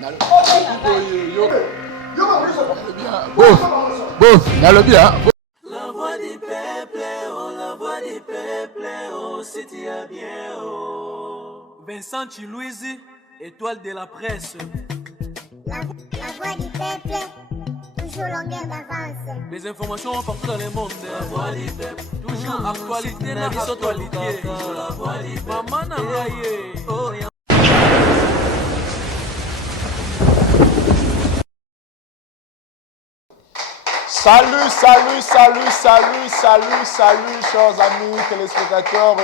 La voix du peuple, oh, la voix du peuple, oh, c'est bien, oh. Vincent Chilouizi, étoile de la presse. La voix du peuple, toujours longueur d'avance. Les informations partout dans le monde. La voix du peuple, toujours actualité, la actualité. La voix du peuple, maman n'a pas. Salut, chers amis téléspectateurs.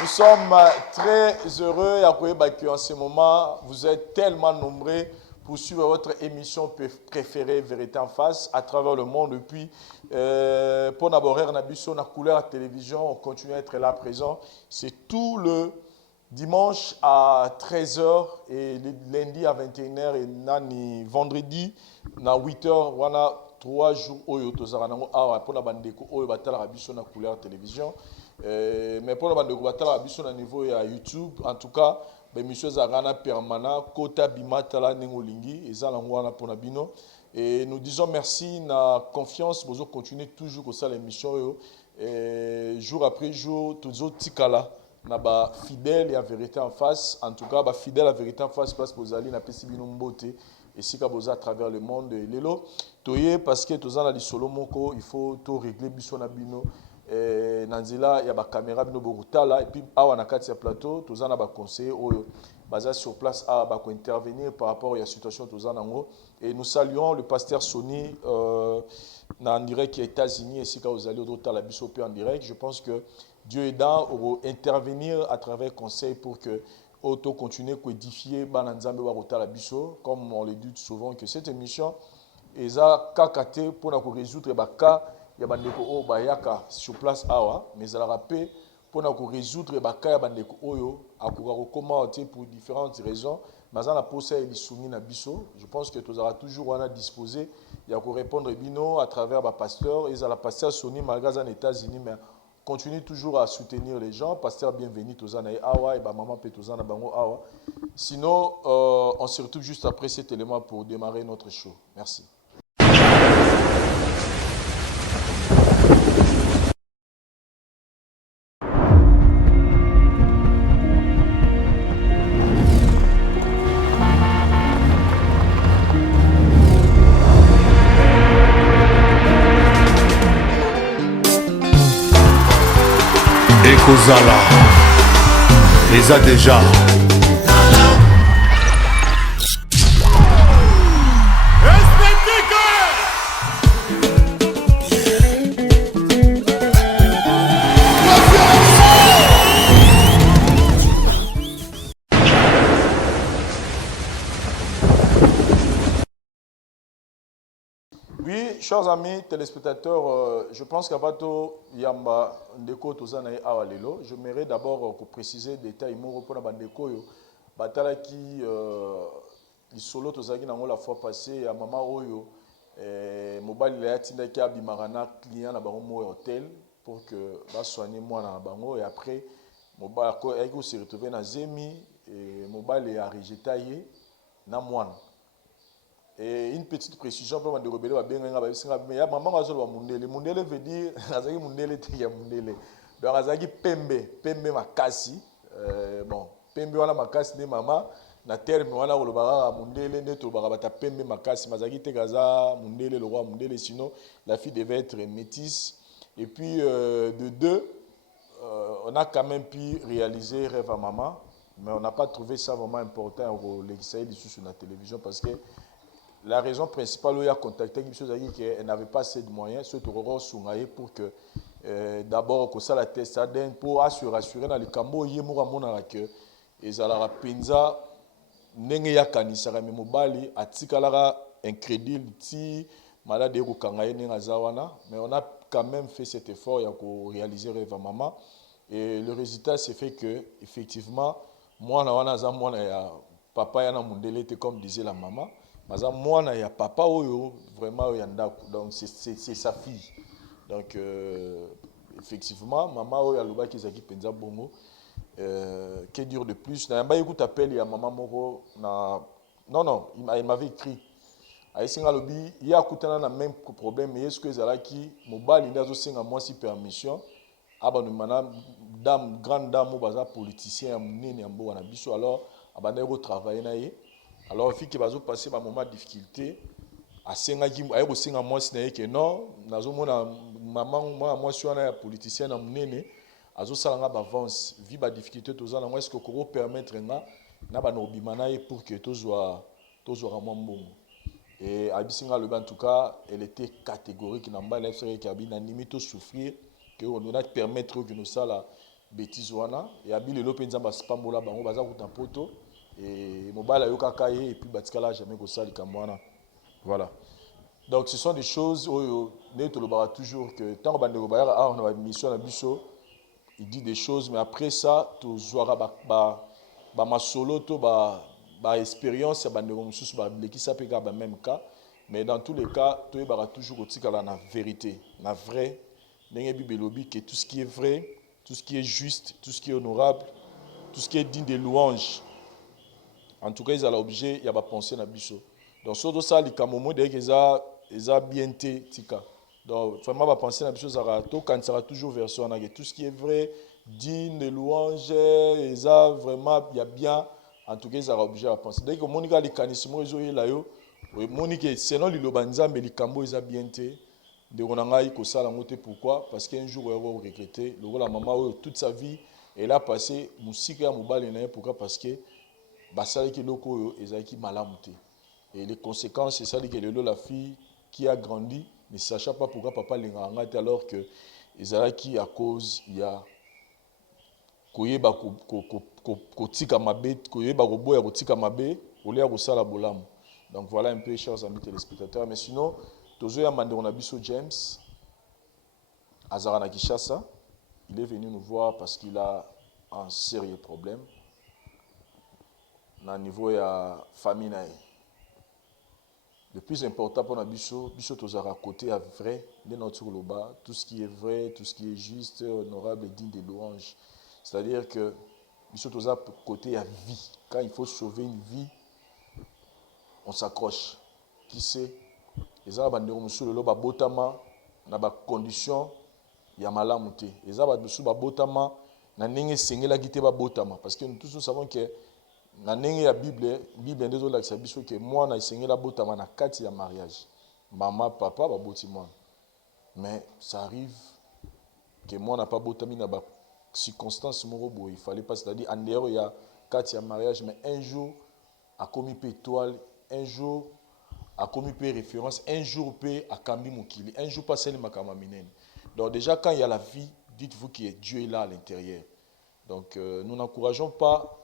Nous sommes très heureux en ce moment. Vous êtes tellement nombreux pour suivre votre émission préférée, Vérité en face, à travers le monde. Et puis, pour d'abord, on a la couleur à télévision. On continue à être là présent. C'est tout le dimanche à 13h et lundi à 21h et vendredi à 8h. Voilà. 3 jours oyo tozala nango awa pona bandeko oyo batala biso na couleur télévision mais pona bandeko batala biso na niveau ya YouTube en tout cas l'émission ezalaka permanent kota bimatala nengolingi ezala ngo wana pona bino et nous disons merci na confiance bozo continuer toujours comme ça l'émission oyo jour après jour toujours tikala na ba fidèle ya vérité en face en tout cas ba fidèle à vérité en face parce que vous allez na pesi bino mbote et si à travers le monde lelo toye parce que tous dans les solo moko il faut tout régler biso na bino nanzela ya ba caméra bino bokutala et puis awa na kati ya plateau tous na ba conseiller oyo baza sur place à ba ko intervenir par rapport à la situation tous nango et nous saluons le pasteur Sony en direct qui est aux États-Unis et si vous allez au la biso en direct je pense que Dieu est dans pour intervenir à travers conseil pour que auto continuer à édifier bananzambe wa rota la biso comme on le dit souvent que cette émission eza kakate pour na ko résoudre ba cas ya bandeko o bayaka sur place awa mais ça la rappelle pour na ko résoudre ba cas ya bandeko oyo akoka commenter pour différentes raisons mais ça na posa et lisuni na biso je pense que tu auras toujours wana disposé ya ko répondre bino à travers ba pasteur et ça la pasteur Sony malgré aux États-Unis mais continue toujours à soutenir les gens. Pasteur, bienvenue, Tozana et Awa, et maman peut Tozana Bango Awa. Sinon, on se retrouve juste après cet élément pour démarrer notre show. Merci. Kozala, les a déjà. Oui, chers amis téléspectateurs, je pense qu'Abato Yamba Ndeko Tozanae Awalelo, je m'aimerais d'abord préciser des détails pour la bandeko yo batala qui solo Tozaki nango la fois passée à Mama Oyo mobile la yatinda ki abimarana client na bango mo hôtel pour que ba soigner moi na bango et après mobile ko ego se retrouver na Zemi et mobile a rejeté na moine. Et une petite précision pour me rebeller mais maman a zolo mundele mundele veut dire azaki mundele te ya mundele donc azaki pembe makasi bon pembe wana makasi ne mama na terme wana olobaka mundele ne to bata pembe makasi mazaki te kaza mundele le roi mundele sinon la fille devait être métisse et puis de deux on a quand même pu réaliser rêve à maman mais on n'a pas trouvé ça vraiment important au l'exercice sur la télévision parce que la raison principale où il a contacté qu'elle n'avait pas assez de moyens, surtout pour que d'abord que ça la test pour assurer dans le cambo il y a que et la penza nenge ya kanisa mais mobali atikalara incrédule ti malade ko kangaye nenga zawana mais on a quand même fait cet effort pour réaliser rêve à maman et le résultat c'est fait que effectivement moi na wana za moi ya papa yana mundele comme disait la maman. Mais moi, il y a papa oyo vraiment donc c'est sa fille. Donc effectivement, maman oyo aloba ki zaki penza bongo que dire de plus. Na yamba écoute appel ya maman moko na Non, non, il m'avait écrit. Aïsinga Lobi, il y a un même problème, mais est-ce que Zalaki, Mobile, il y a aussi une permission. Dame, grande dame, ou politicien, alors, il a travaillé. Alors, il faut qu'il passer par un moment de difficulté. Asengaki ayo singa mwasi na yeke non nazomona maman moi suis un politicien na munene azo salanga ba avance vi ba difficulté tozana moi est-ce que ko permettre na ba nobimana pour que tozwa mwa mbongo et abisinga le en tout cas elle était catégorique na mbala FCR qui abina limite souffrir que on doit permettre que nous ça la bêtise wana et abile lo penza ba spambola bango baza kuta poto et mobile ayo kakaye et puis batikala jamais ko sali kamwana. Voilà. Donc, ce sont des choses où on toujours que tant qu'on on a une mission à Bissau, il dit des choses, mais après ça, tu auras ma solo, ma expérience, qui s'appelle même cas. Mais dans tous les cas, tu auras toujours la vérité, la vraie. Que tout ce qui est vrai, tout ce qui est juste, tout ce qui est honorable, tout ce qui est digne de louange. En tout cas, ils ont l'objet, il y a pas pensé à Bissau. Donc, sur ça, les camomo, dès qu'ils ont bien été, donc, vraiment, on va penser à la chose, quand ça sera toujours version, tout ce qui est vrai, digne de louange, ils ont vraiment, il y a bien, en tout cas, ils ont obligé à penser. Dès que mon gars, les canissements, ils ont eu là, sinon, les lobanza, mais les cambos, ils ont bien été. De Ronangaï, ça la montée, pourquoi? Parce qu'un jour, elle va regretter. La maman, toute sa vie, elle a passé, musique à Mobile, pourquoi? Parce que, ça, qui est locaux, ils ont été malamutés. Et les conséquences, c'est ça que la fille qui a grandi ne sachant pas pourquoi papa l'a engagé alors que Ezalaki à cause il y a koyeba kotika mabe koyeba koboya kotika mabe olia kosala bolamu. Donc voilà un peu, chers amis téléspectateurs. Mais sinon, tozoya mandeko na biso James Azara na Kinshasa, il est venu nous voir parce qu'il a un sérieux problème na niveau ya famille nae. Le plus important pour nous, Bicho Tozara côté à vrai, tout ce qui est vrai, tout ce qui est juste, honorable et digne de louange. C'est-à-dire que Bicho Tozara côté à vie. Quand il faut sauver une vie, on s'accroche. Qui sait? Les arbres de botama, na ba condition, il y a malamuté. Les arbres de botama, na nenge senge la guité ba botama. Parce que nous tous nous savons que na ndenge ya Bible ndezo la biso que moi na esengela botama na kati ya mariage. Maman, papa ba boti moi. Mais ça arrive que moi n'a pas botami na ba circonstance morobo, il fallait pas, c'est-à-dire en dehors il y a kati ya mariage, mais un jour a commis peu étoile, un jour a commis peu référence, un jour peu a kambi mokili, un jour pas celle makama minene. Donc déjà quand il y a la vie, dites-vous que Dieu est là à l'intérieur. Donc nous n'encourageons pas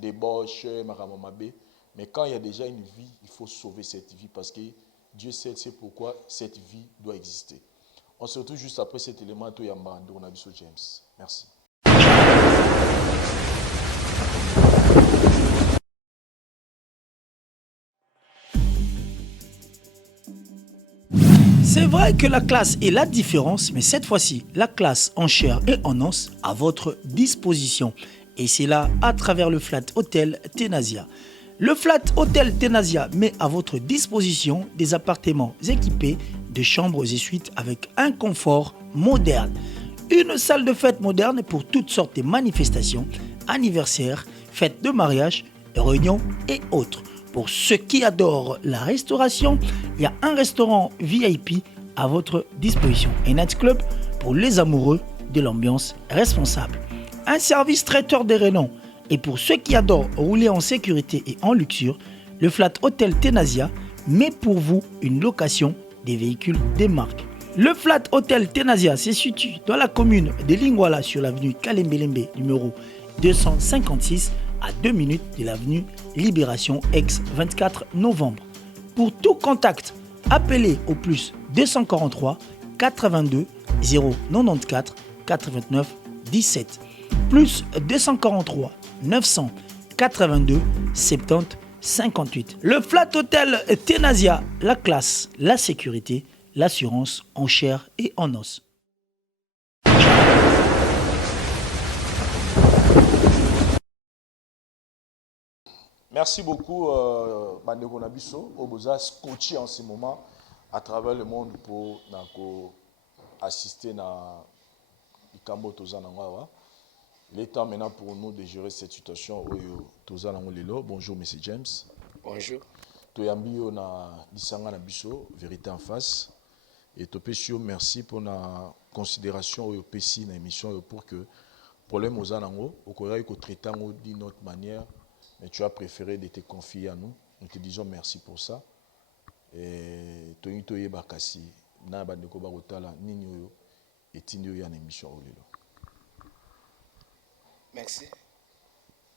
débauche, mais quand il y a déjà une vie, il faut sauver cette vie parce que Dieu sait pourquoi cette vie doit exister. On se retrouve juste après cet élément de Yamba de Ronabiso James. Merci. C'est vrai que la classe est la différence, mais cette fois-ci, la classe en chair et en os à votre disposition. Et c'est là à travers le Flat Hotel Tenasia. Le Flat Hotel Tenasia met à votre disposition des appartements équipés de chambres et suites avec un confort moderne. Une salle de fête moderne pour toutes sortes de manifestations, anniversaires, fêtes de mariage, réunions et autres. Pour ceux qui adorent la restauration, il y a un restaurant VIP à votre disposition. Un nightclub pour les amoureux de l'ambiance responsable. Un service traiteur de renom. Et pour ceux qui adorent rouler en sécurité et en luxure, le Flat Hotel Tenasia met pour vous une location des véhicules des marques. Le Flat Hotel Tenasia se situe dans la commune de Lingwala sur l'avenue Kalembelembe numéro 256 à 2 minutes de l'avenue Libération ex-24 novembre. Pour tout contact, appelez au plus 243 82 094 89 17 plus 243 982 70 58. Le Flat Hotel Tenasia, la classe, la sécurité, l'assurance en chair et en os. Merci beaucoup, Bandeko Nabiso, Oboza, coaché en ce moment à travers le monde pour assister à Ikambo Tozanangwa. Il est temps maintenant pour nous de gérer cette situation. Bonjour, M. James. Bonjour. Toyambio na Lisanga Nabiso, vérité en face. Et Topesio, merci pour la considération au PC dans l'émission pour que le problème aux anango, au Korea, qu'on traite d'une autre manière. Mais tu as préféré de te confier à nous. Nous te disons merci pour ça. Et Tony Toye Bakassi, na bandeko barotala ninyo et tinyo ya émission olelo. Merci.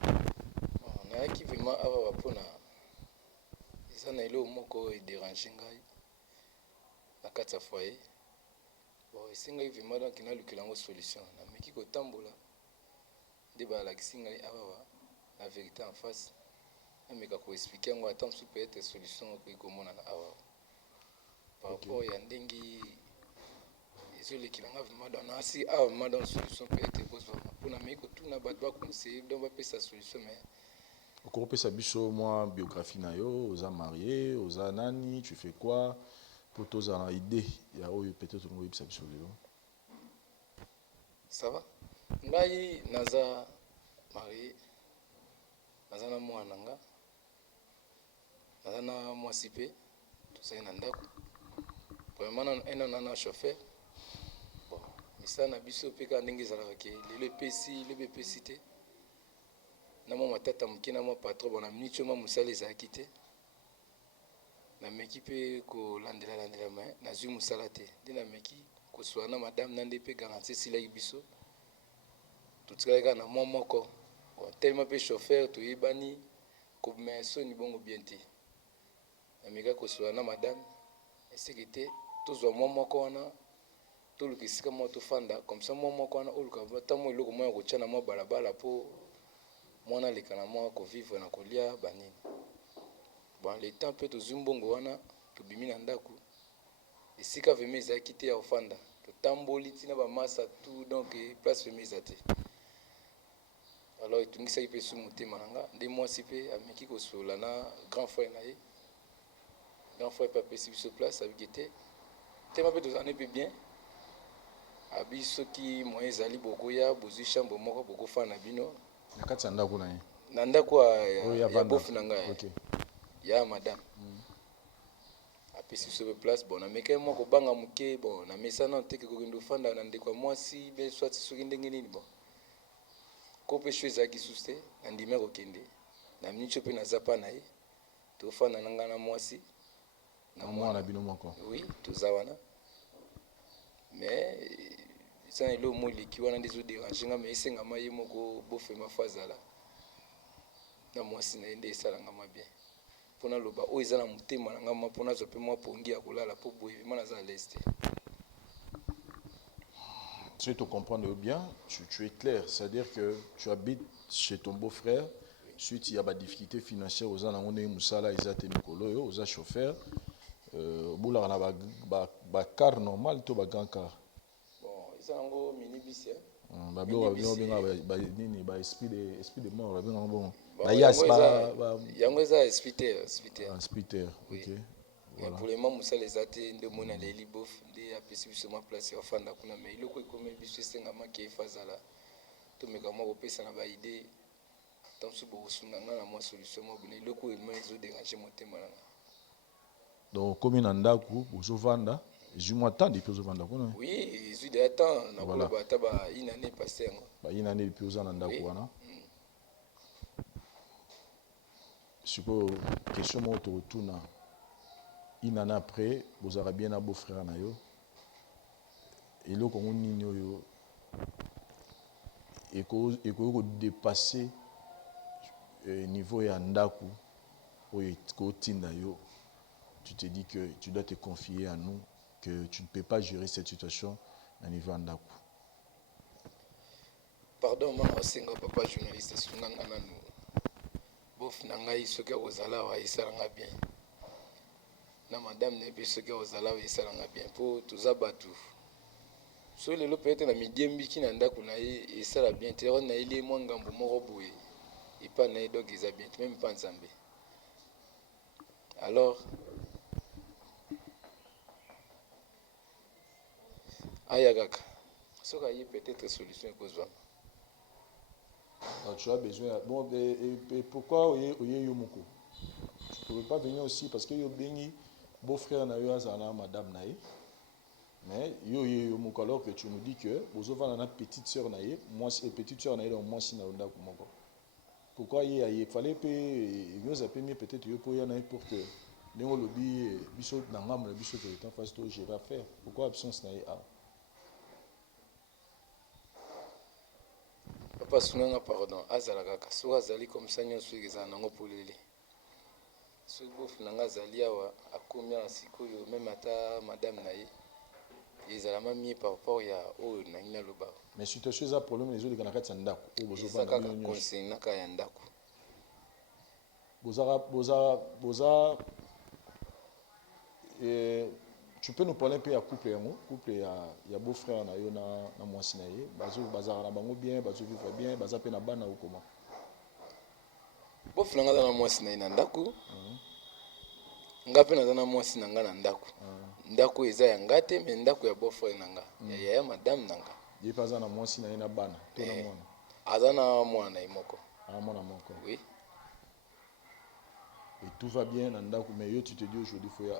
On a qui vraiment avoir pour na ça na ilo moko et déranger ngai na kati ya foyer. Bon, isinga vraiment donc na lukilango solution. Na meki ko tambola. De ba la kisinga awa la vérité en face. Mais quand on explique, on attend peut-être solution pour comment on a. Par rapport à Yandengi, ils ont les qui l'ont vraiment donné. Si avant dans solution peut-être pour nous mais que tout n'a pas de conseiller, donc on va payer sa solution mais. Au cours de sa bicho, moi biographie nayo, aux mariés, aux nani, tu fais quoi? Pour tous en idée, il y a peut-être une web bicho là. Ça va? Ngai naza marié. Nazana mwana nga nazana mwasi pe tozali na ndako vraiment ena chauffeur bon misala na biso mpe kaka ndenge ezalaka ke lelo epesi te na mwa matata moke na mwa patron bona miniti oyo mwa mosala ezalaki te nameki mpe kolandela me nazwi mosala te nde nameki kozwa na madame na nde mpe garanti esilaki biso totikalaki kaka na mwa moko tellement peu chauffeur tu es bani comme soni bongo bien te ameka ko so na madame sécurité to zo momo ko na to lukisika mo to fanda comme ça momo ko na oluka tamo iloko mo ko tchana mo balabala po mona lekana mo ko vivre na kolia banini bon le temps peut to zumbongo wana to bimina ndaku esika veme za kité ya ofanda to tamboli tina ba massa tout donc place veme za te. Alors, il y a des gens qui ont des mois si peu, qui ont un grand frère. Grand frère n'a pas sur place, avec été. Tellement de années bien. Abi ceux qui m'ont ezali beaucoup ya, bozu chambre moko beaucoup fan abino. Nakati anda kuna ye. Nanda kwa ya bof nanga. OK. Ya madame. Abi sur place bon, na meka moko banga muke bon, na mesa na teke ko ndo fanda na ndeko mwasi be soit soki ndenge nini bon. Kope choisa qui souste andime kokende na mincho pe na zapa na ye to fana nanga na mwasi na mwana bino moko oui tozawana mais ça est le mot qui wana des déranger nga mais senga maye moko bofe mafazala na mwasi na ende salanga mabien pona loba o ezala mutema nga ma pona zo pe mo pongi ya kolala po boye mana za l'est. Tu te comprends bien, tu es clair. C'est-à-dire que tu habites chez ton beau-frère, suite il y a des difficultés financières aux gens, on est musala, ils ont tenu colo, aux chauffeurs. Boula on a ba car normal, to ba grand car. Bon, ils ont un minibus. Ba bo ba esprit de mort, bon. Ba yas ba yango eza spiter. Spiter. OK. Voilà. Pour les membres, ça les a été de mon allée libof, des appuis sur ma place au fond d'Akuna, mais il est comme il s'est engagé qui est phase là. Tout mes gamins au pays, ça n'a pas idée. Tant que vous avez une solution, il est comme il dégagé mon thème. Donc, comme il y a un coup, vous vendez, je m'attends depuis vous vendez. Oui, je suis d'attendre. Voilà. Une année passée. Une année depuis vous vendez. Je suppose que question moi te retourne. Une année après, vous aurez bien un beau frère na yo. Et là, quand on y et que dépasser niveau et andaku, tu te dis que tu dois te confier à nous, que tu ne peux pas gérer cette situation à niveau andaku. Pardon, moi, je papa journaliste, je suis bof nangai ce que vous allez voir, ça va bien. Na madame ne peut ce que vous allez voir, ça va bien. Pour tout ça, batou. So le peut-être na midembi qui nanda kuna et ça va bien. Te on a il est moins gambo moko boye. il pas né donc ils habitent même pas ensemble. Alors ayagaka soka y peut-être solution kozwa. Tu as besoin. Bon, et pourquoi Yomoko? Tu ne peux pas venir aussi parce que Yobeni, beau-frère na Azana, madame Naï. Mais Yomoko, alors que tu nous dis que vous avez une petite soeur Naï, moi, petite soeur Naï, moi, si na Onda Kumoko. Pourquoi il fallait nous appeler peut-être pour que nous lobby, bisou n'angam le bisou que le temps fasse tout gérer à faire. Pourquoi absence Naï a? Papa sunanga pardon azalaka kaso azali comme ça nyonso ezala nango polele soki bofu nanga azali awa akomi na sikoyo même ata madame na ye ezala mamie par rapport ya oyo nangi naloba. Mais situation eza problème les autres na kati ya ndako oyo bozovanda kaka conseil naka ya ndako boza tu peux nous parler un peu ya couple ya beau-frère na yo na mwasi na ye bazara na bango bien bazo vivre bien baza pe na bana ou comment beau-frère nga na mwasi na ye na ndako nga pe naza na mwasi na nga na ndako ndako eza ya nga te mais ndako ya beau-frère na nga ya madame na nga ye pe aza na mwasi na ye na bana to na mwana aza na mwana ye moko mwana moko oui et tout va bien na ndako mais yo tu te dis aujourd'hui faut ya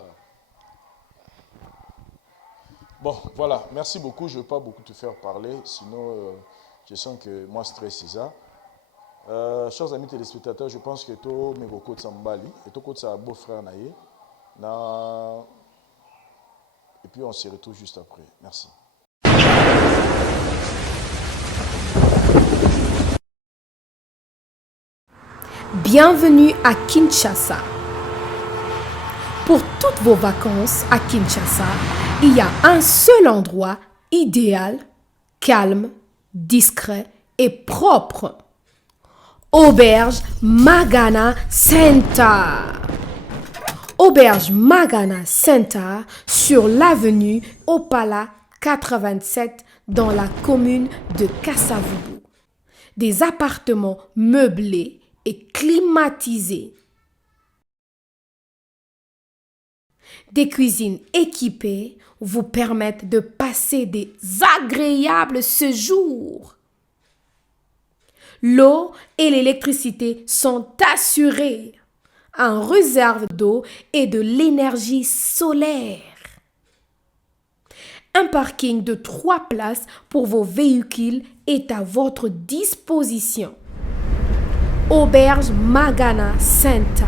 Bon, voilà, merci beaucoup. Je ne veux pas beaucoup te faire parler, sinon je sens que moi, stress, c'est ça. Chers amis téléspectateurs, je pense que toi, mes beaucoup de Sambali, et toi, c'est un beau-frère Naye. Et puis, on se retrouve juste après. Merci. Bienvenue à Kinshasa. Pour toutes vos vacances à Kinshasa, il y a un seul endroit idéal, calme, discret et propre. Auberge Magana Center. Auberge Magana Center sur l'avenue Opala 87 dans la commune de Kasavubu. Des appartements meublés et climatisés. Des cuisines équipées vous permettent de passer des agréables séjours. L'eau et l'électricité sont assurées. En réserve d'eau et de l'énergie solaire. Un parking de 3 places pour vos véhicules est à votre disposition. Auberge Magana Center.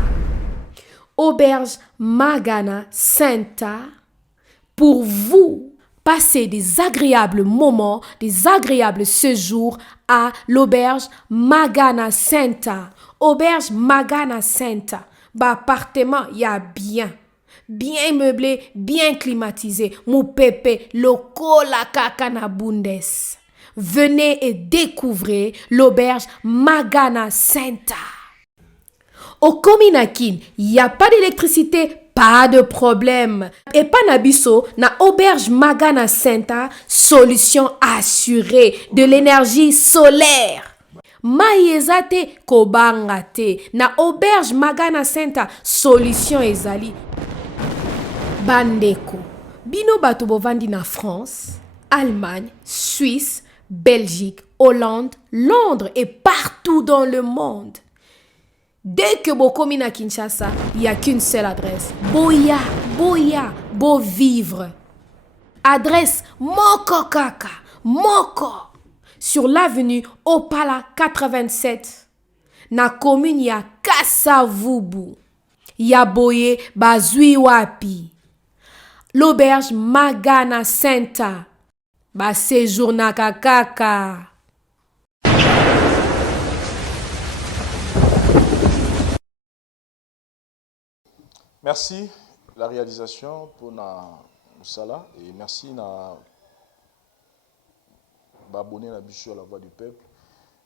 Auberge Magana Center. Pour vous, passer des agréables moments, des agréables séjours à l'auberge Magana Center. Auberge Magana Center. Appartement, il y a bien meublé, bien climatisé. Mon pépé, loko la kakana bundes. Venez et découvrez l'auberge Magana Center. Au Kominakin, il n'y a pas d'électricité, pas de problème. Et pas nabiso, na auberge Magana Center, solution assurée de l'énergie solaire. Maïezate kobangate, na auberge Magana Center, solution ezali. Bandeko, bino bato bovandi na France, Allemagne, Suisse, Belgique, Hollande, Londres et partout dans le monde. Dès que vous commis à Kinshasa, il n'y a qu'une seule adresse. Boya, beau vivre. Adresse Moko Kaka, Moko. Sur l'avenue Opala 87. Na commune ya Kasavubu. Ya boye bazui wapi. L'auberge Magana Center. Ba séjour na kakaka. Merci la réalisation pour na Moussala et merci na abonner à la Voix du Peuple.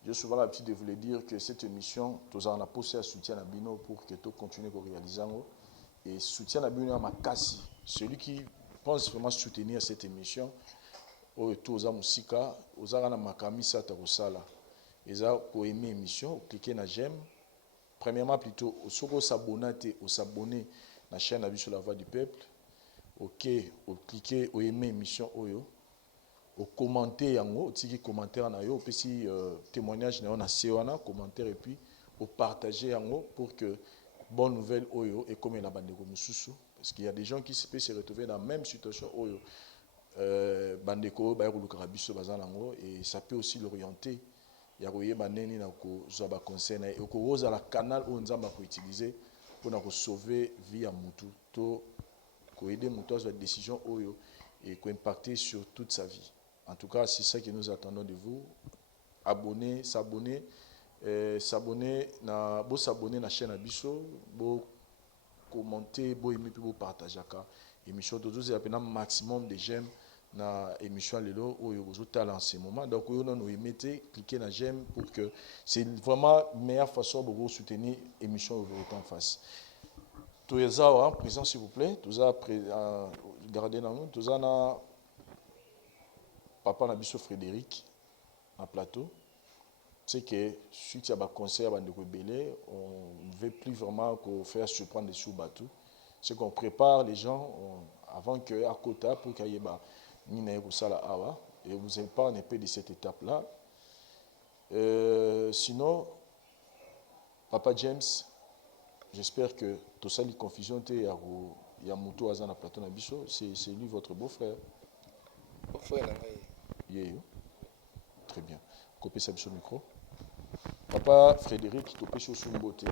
J'ai souvent l'habitude de vous le dire que cette émission, nous avons posé un soutien à Bino pour que tout continue à réaliser. Et soutien à Bino à Makassi. Celui qui pense vraiment soutenir cette émission, au retour aux Musika, aux Arana Makamisa Tarosala. eza ko aimer émission, cliquer na j'aime. Premièrement plutôt au s'abonner na chaîne Avis sur la voix du peuple. OK, au cliquer au aimer émission oyo. Au commenter yango, au tiki commentaire na yo, puis si témoignage na sewana commentaire et puis au partager yango pour que bonne nouvelle oyo et comme na bandeko mususu parce qu'il y a des gens qui peuvent se retrouver dans la même situation oyo bandeko ba yokuluka biso bazalango et ça peut aussi l'orienter ya koyeba neni na ko zaba conseil na e ko roza la canal où nzamba ko utiliser pour na ko sauver vie ya mutu to ko aider mutu à cette décision oyo et ko impacter sur toute sa vie. En tout cas, c'est ça que nous attendons de vous. Abonnez, s'abonner, s'abonner na chaîne Abisso, bo commenter, bo aimer puis bo partager ka émission de tous un maximum de j'aime na émission lelo oyo bozotala en ce moment. Donc oyo non mettez cliquez na j'aime pour que c'est vraiment meilleure façon de vous soutenir émission au en face. Tous les ans présent s'il vous plaît, tous à garder dans nous, tous na Papa Nabiso Frédéric, en plateau, c'est que suite à un concert on ne veut plus vraiment faire surprendre des sous-bateaux. C'est qu'on prépare les gens avant que à côté pour qu'il y ait et vous épargne un peu de cette étape-là. Sinon, Papa James, j'espère que tout ça, les confusions, il y a Moutou Azan à plateau Nabiso, c'est lui votre beau-frère. Beau-frère, Yeah, très bien. Copie ça sur le micro. Papa Frédéric, tu peux sur son beauté.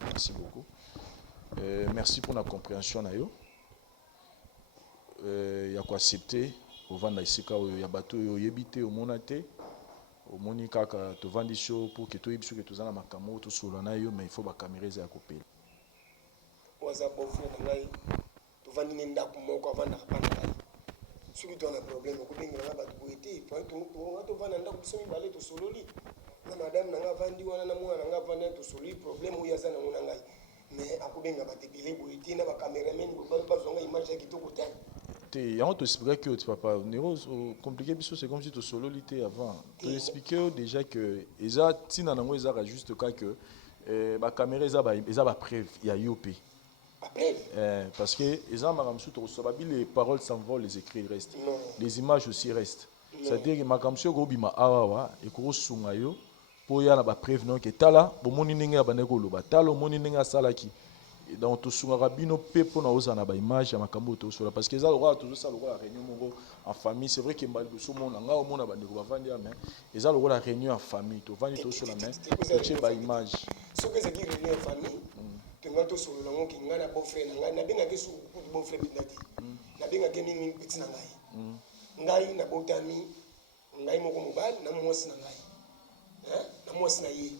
Merci beaucoup. Merci pour la compréhension. Il y a quoi accepter au vendre ici il y a bateau il y au monate au monika tu vends show pour que tu aies que tu as ma caméra tout sur mais il faut ba caméra za couper. Waza beau-frère ngai tu vends ni ndako moko vendre pas ngai. Soki tu as un problème, tu as un problème, tu as un problème, tu madame n'a pas vendu, on a un problème, où il y a un problème. Mais tu as un problème, tu as un caméraman, tu as une image qui te il y a un expliquer que tu papa Néro compliqué c'est comme si tu solo l'été avant. Tu expliquer déjà que eza tina nango eza juste cas que ba caméra eza ba preuve il y a IOP. Parce que les paroles s'envolent, les écrits restent. Non. Les images aussi restent. C'est-à-dire que makamsio go bima awa et ko sunga yo po ya na ba prévenir que tala bo moni ninga baneko loba tala moni ninga salaki donc to sunga rabino pepo na oza na ba image ya makambo to sola parce que ça le roi toujours ça le roi la réunion moko en famille c'est vrai que mbali so mona nga o mona baneko ba vandi mais et ça le roi la réunion en famille to vandi to sola mais to ba image ce que c'est qui réunion en famille tu vas te solo lango ki ngana beau-frère ngai na benga ke su beau-frère bindati na benga ke mingi petit na ngai na botami ngai moko mobali na mwasi na ngai na mwasi na ye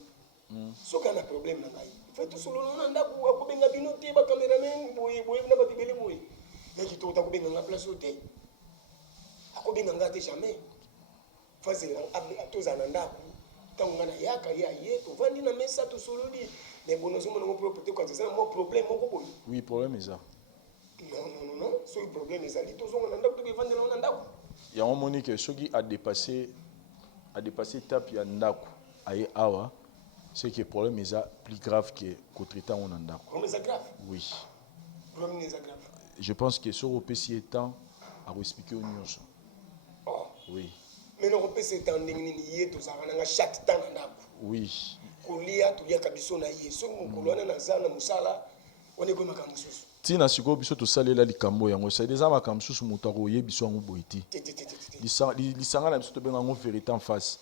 soka na problème na ngai fait tout solo na ndako ko benga bino te ba cameraman boye na ba bibeli boye yaki to ta ko benga na place hotel ako benga ngate jamais faze to za na ndako tango ngana yaka ya ye to vandi na mesa to solo di. Oui, problème est ça. Non, c'est le problème est ça. Il y a un moment que ce qui a dépassé l'étape ya ndako aye awa, c'est que le problème est ça plus grave que côté on a ndako. Problème est grave. Oui. Problème est grave. Je pense que sur OPC est temps à expliquer aux nyonso. Oh. Oui. Mais non OPC est temps d'ingénier tout ça on a chaque temps ndako. Oui. Kolia tulia kabiso na yeso mukolwana na zana musala one ko makamususu tina siko biso to salela likambo yango ça déjà makamususu mutako ye biso ngo boiti lisanga na biso to benga ngo vérité en face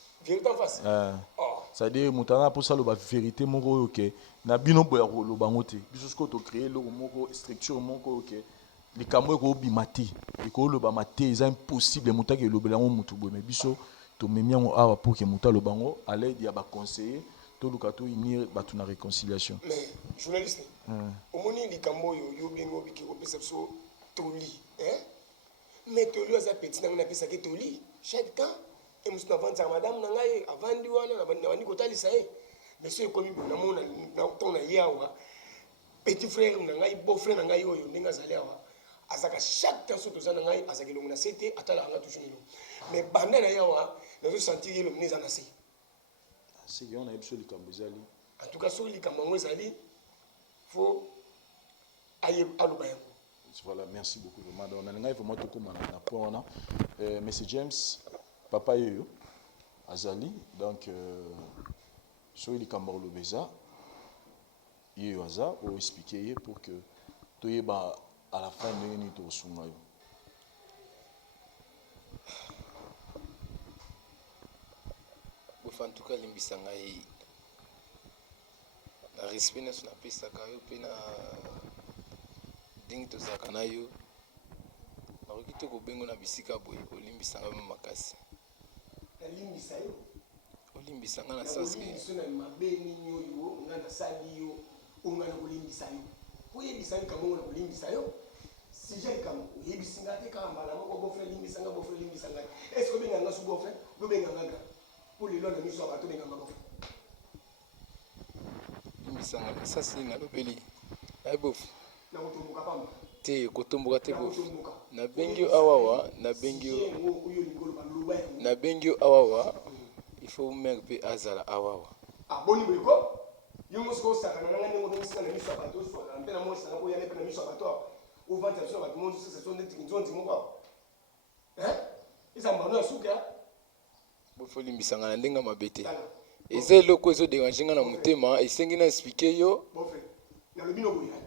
ça dit mutana pour ça le vérité moko OK na bino boya ko lo bango te biso siko to créer le moko structure moko OK likambo ko bimati e ko lo ba maté c'est impossible mutake lo belango mutu bo mais biso to memiango awa pour que mutalo bango à l'aide ya ba conseiller tout le cas unir batuna réconciliation mais journaliste au moni likambo yo bengo biki ko pesa so toli mais toli za petit na pesa ke toli chaque temps et musu na vendre madame na ngai avandi wana na bandi ko talisa mais so ko mi na mona na tona yawa petit frère na ngai beau frère na ngai oyo ndinga zalewa azaka chaque temps so tozana ngai azaki longo na sete atala anga toujours mais banda na yawa nazosentir ye lomine eza na se. C'est qu'on a eu sur les Cambozali. En tout cas soki likambo yango ezali fo aloba yango. Voilà, merci beaucoup vraiment. Donc, on a vraiment tout comme un point. Monsieur James, papa yoyo, Azali, donc sur les Cameroun le Beza, yoyo Aza, pour expliquer pour que tu y à la fin de l'année tu reçois. En tout cas, limbisanga na respect na suna pesa kayo pe na dingi tozaka na yo nakoki to kobengo na bisika boye olimbisanga makasi nalimbisa yo olimbisanga na sens ke na mabe nini oyo nga nasali yo onga na kolimbisa yo oyebisa likambo na kolimbisa yo sija likambo oyebisinga te kaka mbala moko bofre limbisanga est-ce que obenganga su bofre obenganga gra pour lelo na miso ya bato obenganga bofre limbisanga na sens nini nalobeli aye bofu na kotomboka pamba te kotomboka te bofu nabengi yo awawa nabengi yo awawa il faut mère pe azala awawa boni boyeko yo mosiko osakana nanga ndenge obengisika na miso ya bato oswaka mpe na mosanga po oyana mpe na miso ya bato awa ovanda biso na bato mondi sesa ndeti nzonzi moko awa eza mbano ya suka bofo limbisanga na ndenge mabe te eza eloko ezoderange nga na motema esengi na explike yo bofe nalobi no boya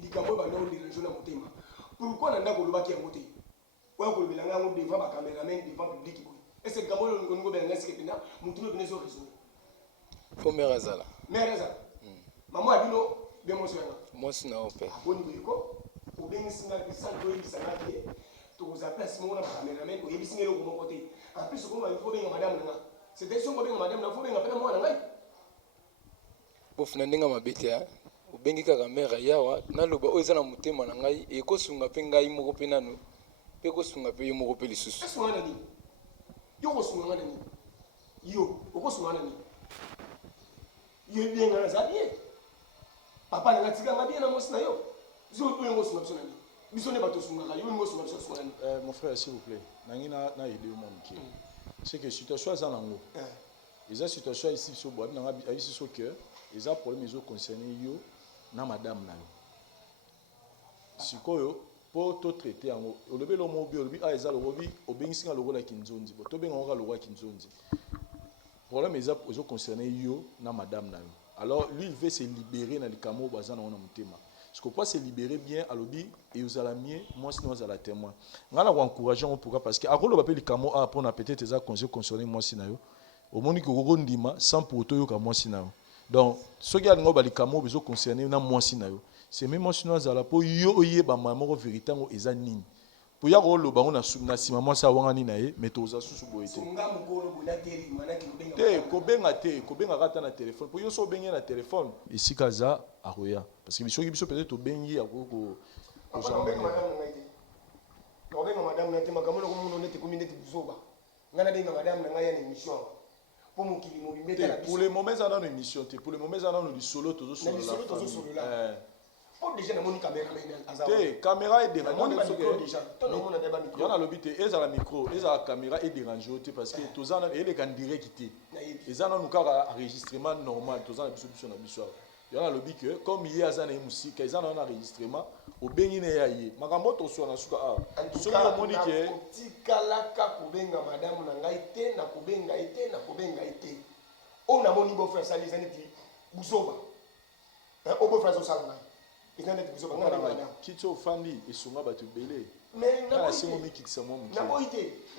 likambo ebanda oderange na motema pourquoi na ndako olobaki yango te oya kolobela nga yango devant bacameraman devant public boye ese likambo oyo olingo obelanga esike mpena motu no pene ezo raisonne fo mare azala mare azala mama ya bino be moso yanga mwasi na ope boni boyeko obengisinga santo oyebisanga te tokozala place moko na bacameraman oyebisinga eloko moko te en plus okoma fo benga madame nanga c'était songo benga madame na fo benga pena mwana ngai bofu na ndenge mabe te obengi kaka mere yawa naloba oyo eza na motema na ngai ekosunga mpe ngai moko mpe nano mpe kosunga mpe yo moko mpe lisusu esunga na nini yo kosunga nga na nini yo okosunga na nini yo ebienga na za bien papa nanga tikanga bien na mosi na yo zo oyo ngosunga biso na nini biso nde bato osungaka yo ngosunga biso osunga na nini Mon frère, s'il vous plaît, nangi na aider au monde. C'est que situation est en ango. Les situations ici sur bois, n'a pas ici sur cœur. Les problèmes ils ont concerné yo na madame na yo. Si koyo pour tout traiter en au lever le mot bio, ah ils a le robi, au bengisinga le rôle à kinzonzi. Bo to benga on le roi kinzonzi. Problème ils ont concerné yo na madame na yo. Alors lui il veut se libérer na likamo bazana on a mutema. Ce qu'on peut se libérer bien à l'obi et aux alamiers, moi sinon aux la témoin. On a encouragé pourquoi parce que à le papier likamo a pour peut-être des conseils concernés moi sinon au monde que rondima sans pour auto yo ka moi sinon. Donc ce qui a ngoba likamo bezo concerné na moi sinon. C'est même moi sinon à la po yo yé ba maman vérité ngo ezanini. Pour ya rolo ba on a na sima moi ça wanga ni nae mais to za susu boité. Kobenga kata na téléphone. Pour yo so benga na téléphone. Ici kaza aroya parce que biso peut-être bengi akoko obenga madame na te makambo ko muno nete communauté buzoba. Ngana benga madame na ngai ya émission. Pour mon kili mo bimeta la pour le moment ça dans émission pour le moment ça dans le solo tozo solo là. Pour déjà na moni caméra te caméra est dérangée déjà ton on a débat micro yana lobité eza la micro eza la caméra est dérangée parce que tozana ele kan direct ezana nukara enregistrement normal tozana biso na biso yana lobi que comme il y a zana musique ezana un enregistrement au bengi ne ya ye makambo to so na suka so yo moni ke tikala ka kubenga madame na ngai te na kubenga ite on a moni bo frère sali zaneti buzoba o bo frère so sala Kitso Fandi et Songa Batu Belé. Mais na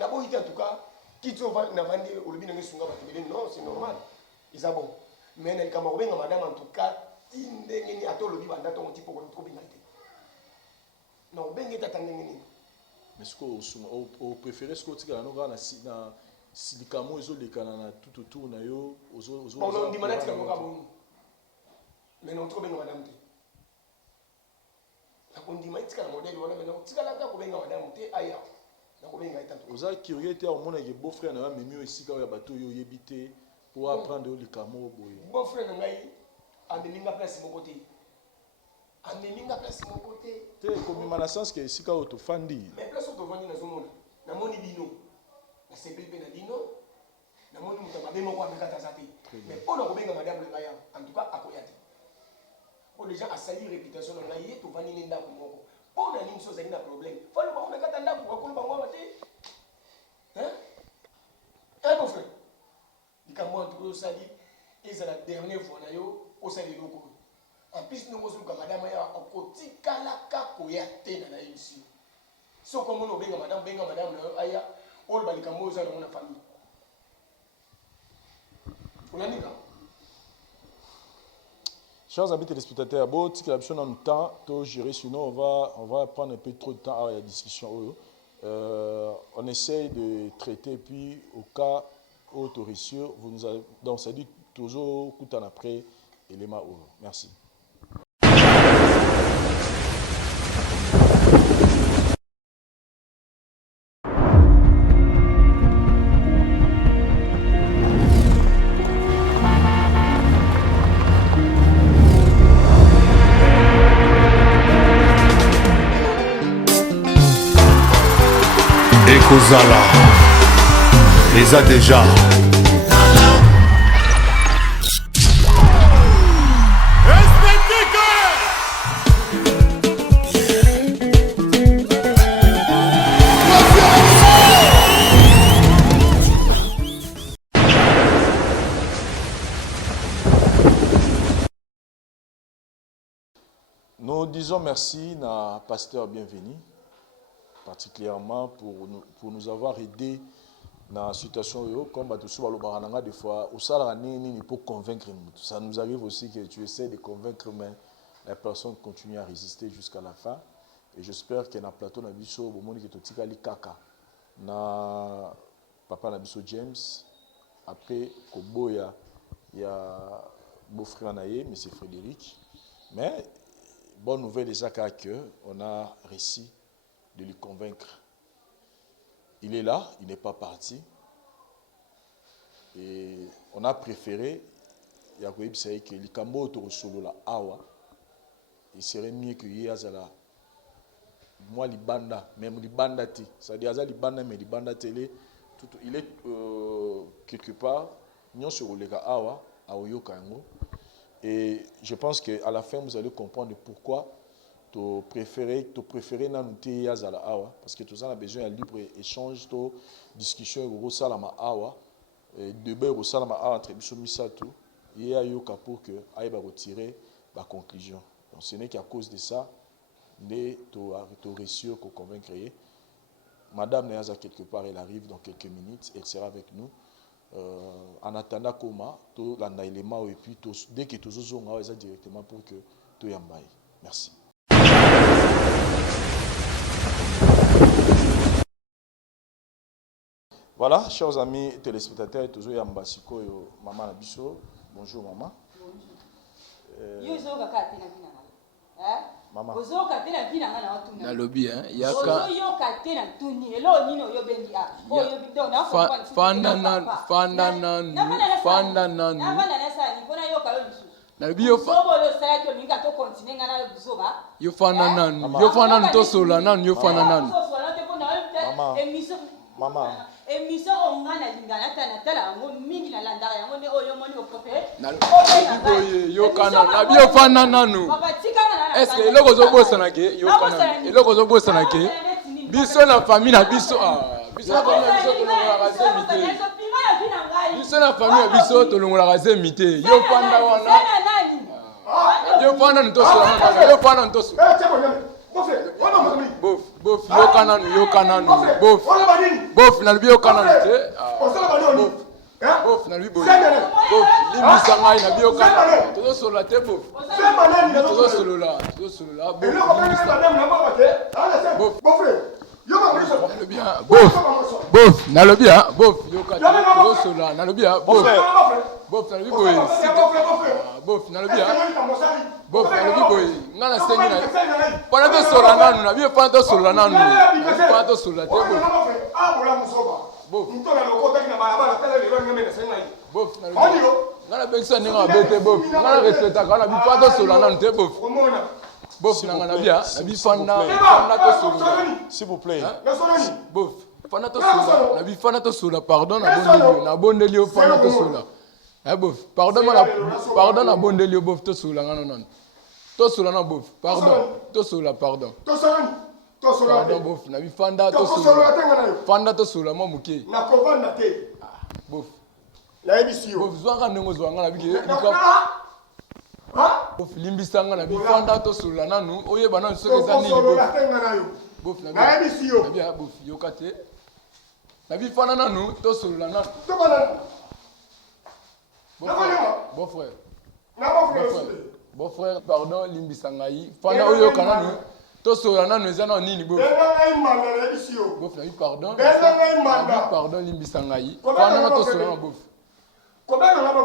boité en tout cas, Kitso Fandi au lieu de Songa Batu Belé, non, c'est normal. Ils sont bon. Mais les Camerounais, madame, en tout cas, Tindengeni a tout le bibanda ton type pour trop bien. Non, Bengue Tatangeni. Mais ce qu'on préfère, ce qu'on dit, na silikamo ezo lekana na tout autour na yo ozo on dit manati ka ngabo. Mais non trop bien madame. On dit que la modèle on a maintenant tikala ka kubenga madame te aya na kubenga itanto oza curieux te omona ke beau frère na memi esika ya bato yo yebite pour apprendre le kamo boye beau frère na ngai ameminga place mon côté te comme na sens que esika auto fandi mais place auto fandi na zomona na moni bino na sepelpe na bino namoni moto mabe moko amekata aza te mais mpona kobenga madame na ngai en tout cas akoya te po déjà asali réputation na ngai ye tovandi ne ndako moko mpona nini so ozali na problème faloba omekata ndako bakolo bango awa te mon frère likambo en tout cas osali ezala dernière fois na yo osali eloko en plus ndenge ozoluka madame ya okotikalaka koya te na ye ici so komona obenga madame na yo aya oloba likambo oza nango na famille olandika. Chers amis téléspectateurs, bon, si la mission a le temps, to gérer, sinon on va prendre un peu trop de temps à la discussion. On essaye de traiter, puis au cas où autorisure, vous nous avez, donc ça dit toujours tout en après élément. Merci. Ekozala les a déjà. Nous disons merci à Pasteur Bienvenu, particulièrement pour nous avoir aidé dans la situation comme des fois pour convaincre nous. Ça nous arrive aussi que tu essaies de convaincre, mais la personne continue à résister jusqu'à la fin. Et j'espère que dans le plateau, na papa Nabiso James, après Kobo, il y a beau-frère Naye, M. Frédéric. Mais bonne nouvelle déjà qu'on a réussi de lui convaincre. Il est là, il n'est pas parti. Et on a préféré, il y a que Likambo Torosolo la Awa, il serait mieux que Yazala. Moi, Libanda, même Libanda T. C'est-à-dire, Libanda, mais Libanda Télé, il est quelque part, nous sur le Awa, à Oyokango. Et je pense qu'à la fin, vous allez comprendre pourquoi tu préférais Nanouté Yazala Awa. Parce que tout ça, on a besoin de libre échange, de discussion, de Salama Awa, de Béro Salama Awa entre Bissou Misato, et Yoka pour que Aïba retirer la conclusion. Donc ce n'est qu'à cause de ça, tu as réussi à convaincre. Madame Neaza, quelque part, elle arrive dans quelques minutes, elle sera avec nous. En attendant, comment, tu as l'élément et puis dès que tu as directement pour que tu aies un bail. Merci. Voilà, chers amis téléspectateurs, toujours Yambasiko et Maman Nabiso. Bonjour maman. Maman. Na lobby hein, il y a Maman. Émission on a lingana tala ngo mingi na landara yango ne oyo moni au propre yo kana na bio fana nanu est-ce que eloko zo bosana ke yo kana eloko zo bosana ke biso na famille na biso biso na famille na biso tolongola razemite biso na famille na biso tolongola razemite yo fanda wana yo fanda ntoso yo fanda ntoso bof yo kananu bof na libi yo kananu te bof na libi bof limbisa ngai na biyo kananu tozo solola te bof tozo solola bof bof na lobi ha bof yo kananu tozo solola na lobi ha bof na lobi boye bof na lobi ha bof na lobi boye ngana sengi na pana to solola nanu na biyo pana to solola nanu pana to solola te bof bof na lobi ngana bengisa ninga bete bof ngana respecta kana bi pana to solola nanu te bof bof na ngana bia na bi fanda to solola s'il vous plaît bof fana to sola na bi fana to sola pardon na bondelio fana to sola bof pardon na bondelio bof to sola non to sola na bof pardon to sola pardon pardon bof na bi fanda to sola fanda to sola mo muke na kovanda te bof la ebisi bof zwanga ndongo zwanga na bi bof limbisanga na bi fanda to sola nanu oyeba na soki za nini bof na ebisi yo na bi bof yokate na bi fanda nanu to sola nanu bon frère pardon limbisanga yi fanda oyo kana nu to sola nanu eza na nini bof bof na bi pardon limbisanga yi fanda na to sola na bof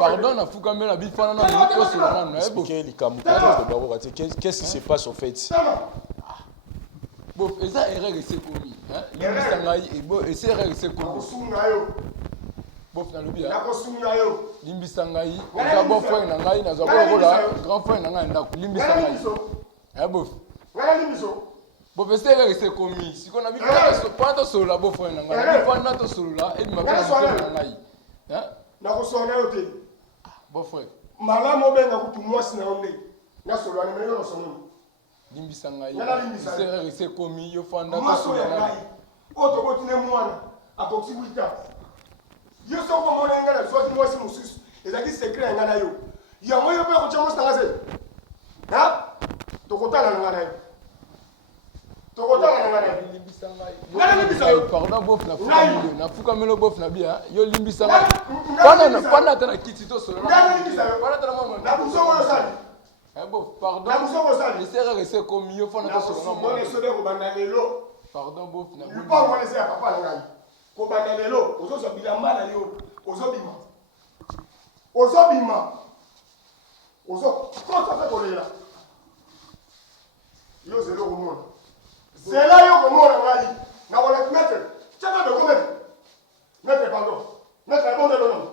pardon na fuka mela bi fanda na to sola nanu expliquez likamu qu'est-ce qui se passe en fait bof eza erreur ese komi limbisanga yi ebo ese erreur ese komi bof na lobi limbisa ngai eza bon frère na ngai nazwa kola grand frère na ngai ndako limbisa ngai bof bof ese erreur ese komi siko na bifana tosolola bon frère na ngai na bifana tosolola ebima mpe na motema na ngai nakosolola yo te bon frère malamu obenga kutu mwasi na yo nde nasolola nemelelo nasolola limbisa ngai ese erreur ese komi yo fanda tosolola ngai oyo tokotine mwana akoki 8 ans yo soko mona nga na zwaki mwasi mosusu ezalaki secret ya nga na yo yango yo mpe akotya mwasi nanga se tokotala na nga na yo tokotala na nga na yo pardon bof na fuka melo bof na bia yo limbisa ngai panda ata na kiti tosolola na busoko osali bof pardon na busoko osali esere ese komi yo fanda tosolola mona esobe kobanda lelo pardon bof na lupa mwana ese ya papa na ngai kobanda lelo ozozwa bilamba na yo ozobima ozokosa mpe kolela yo zelo komona zela yo komona ngai nakolaki metre tiaka beko metre pardon metre ebondelo nano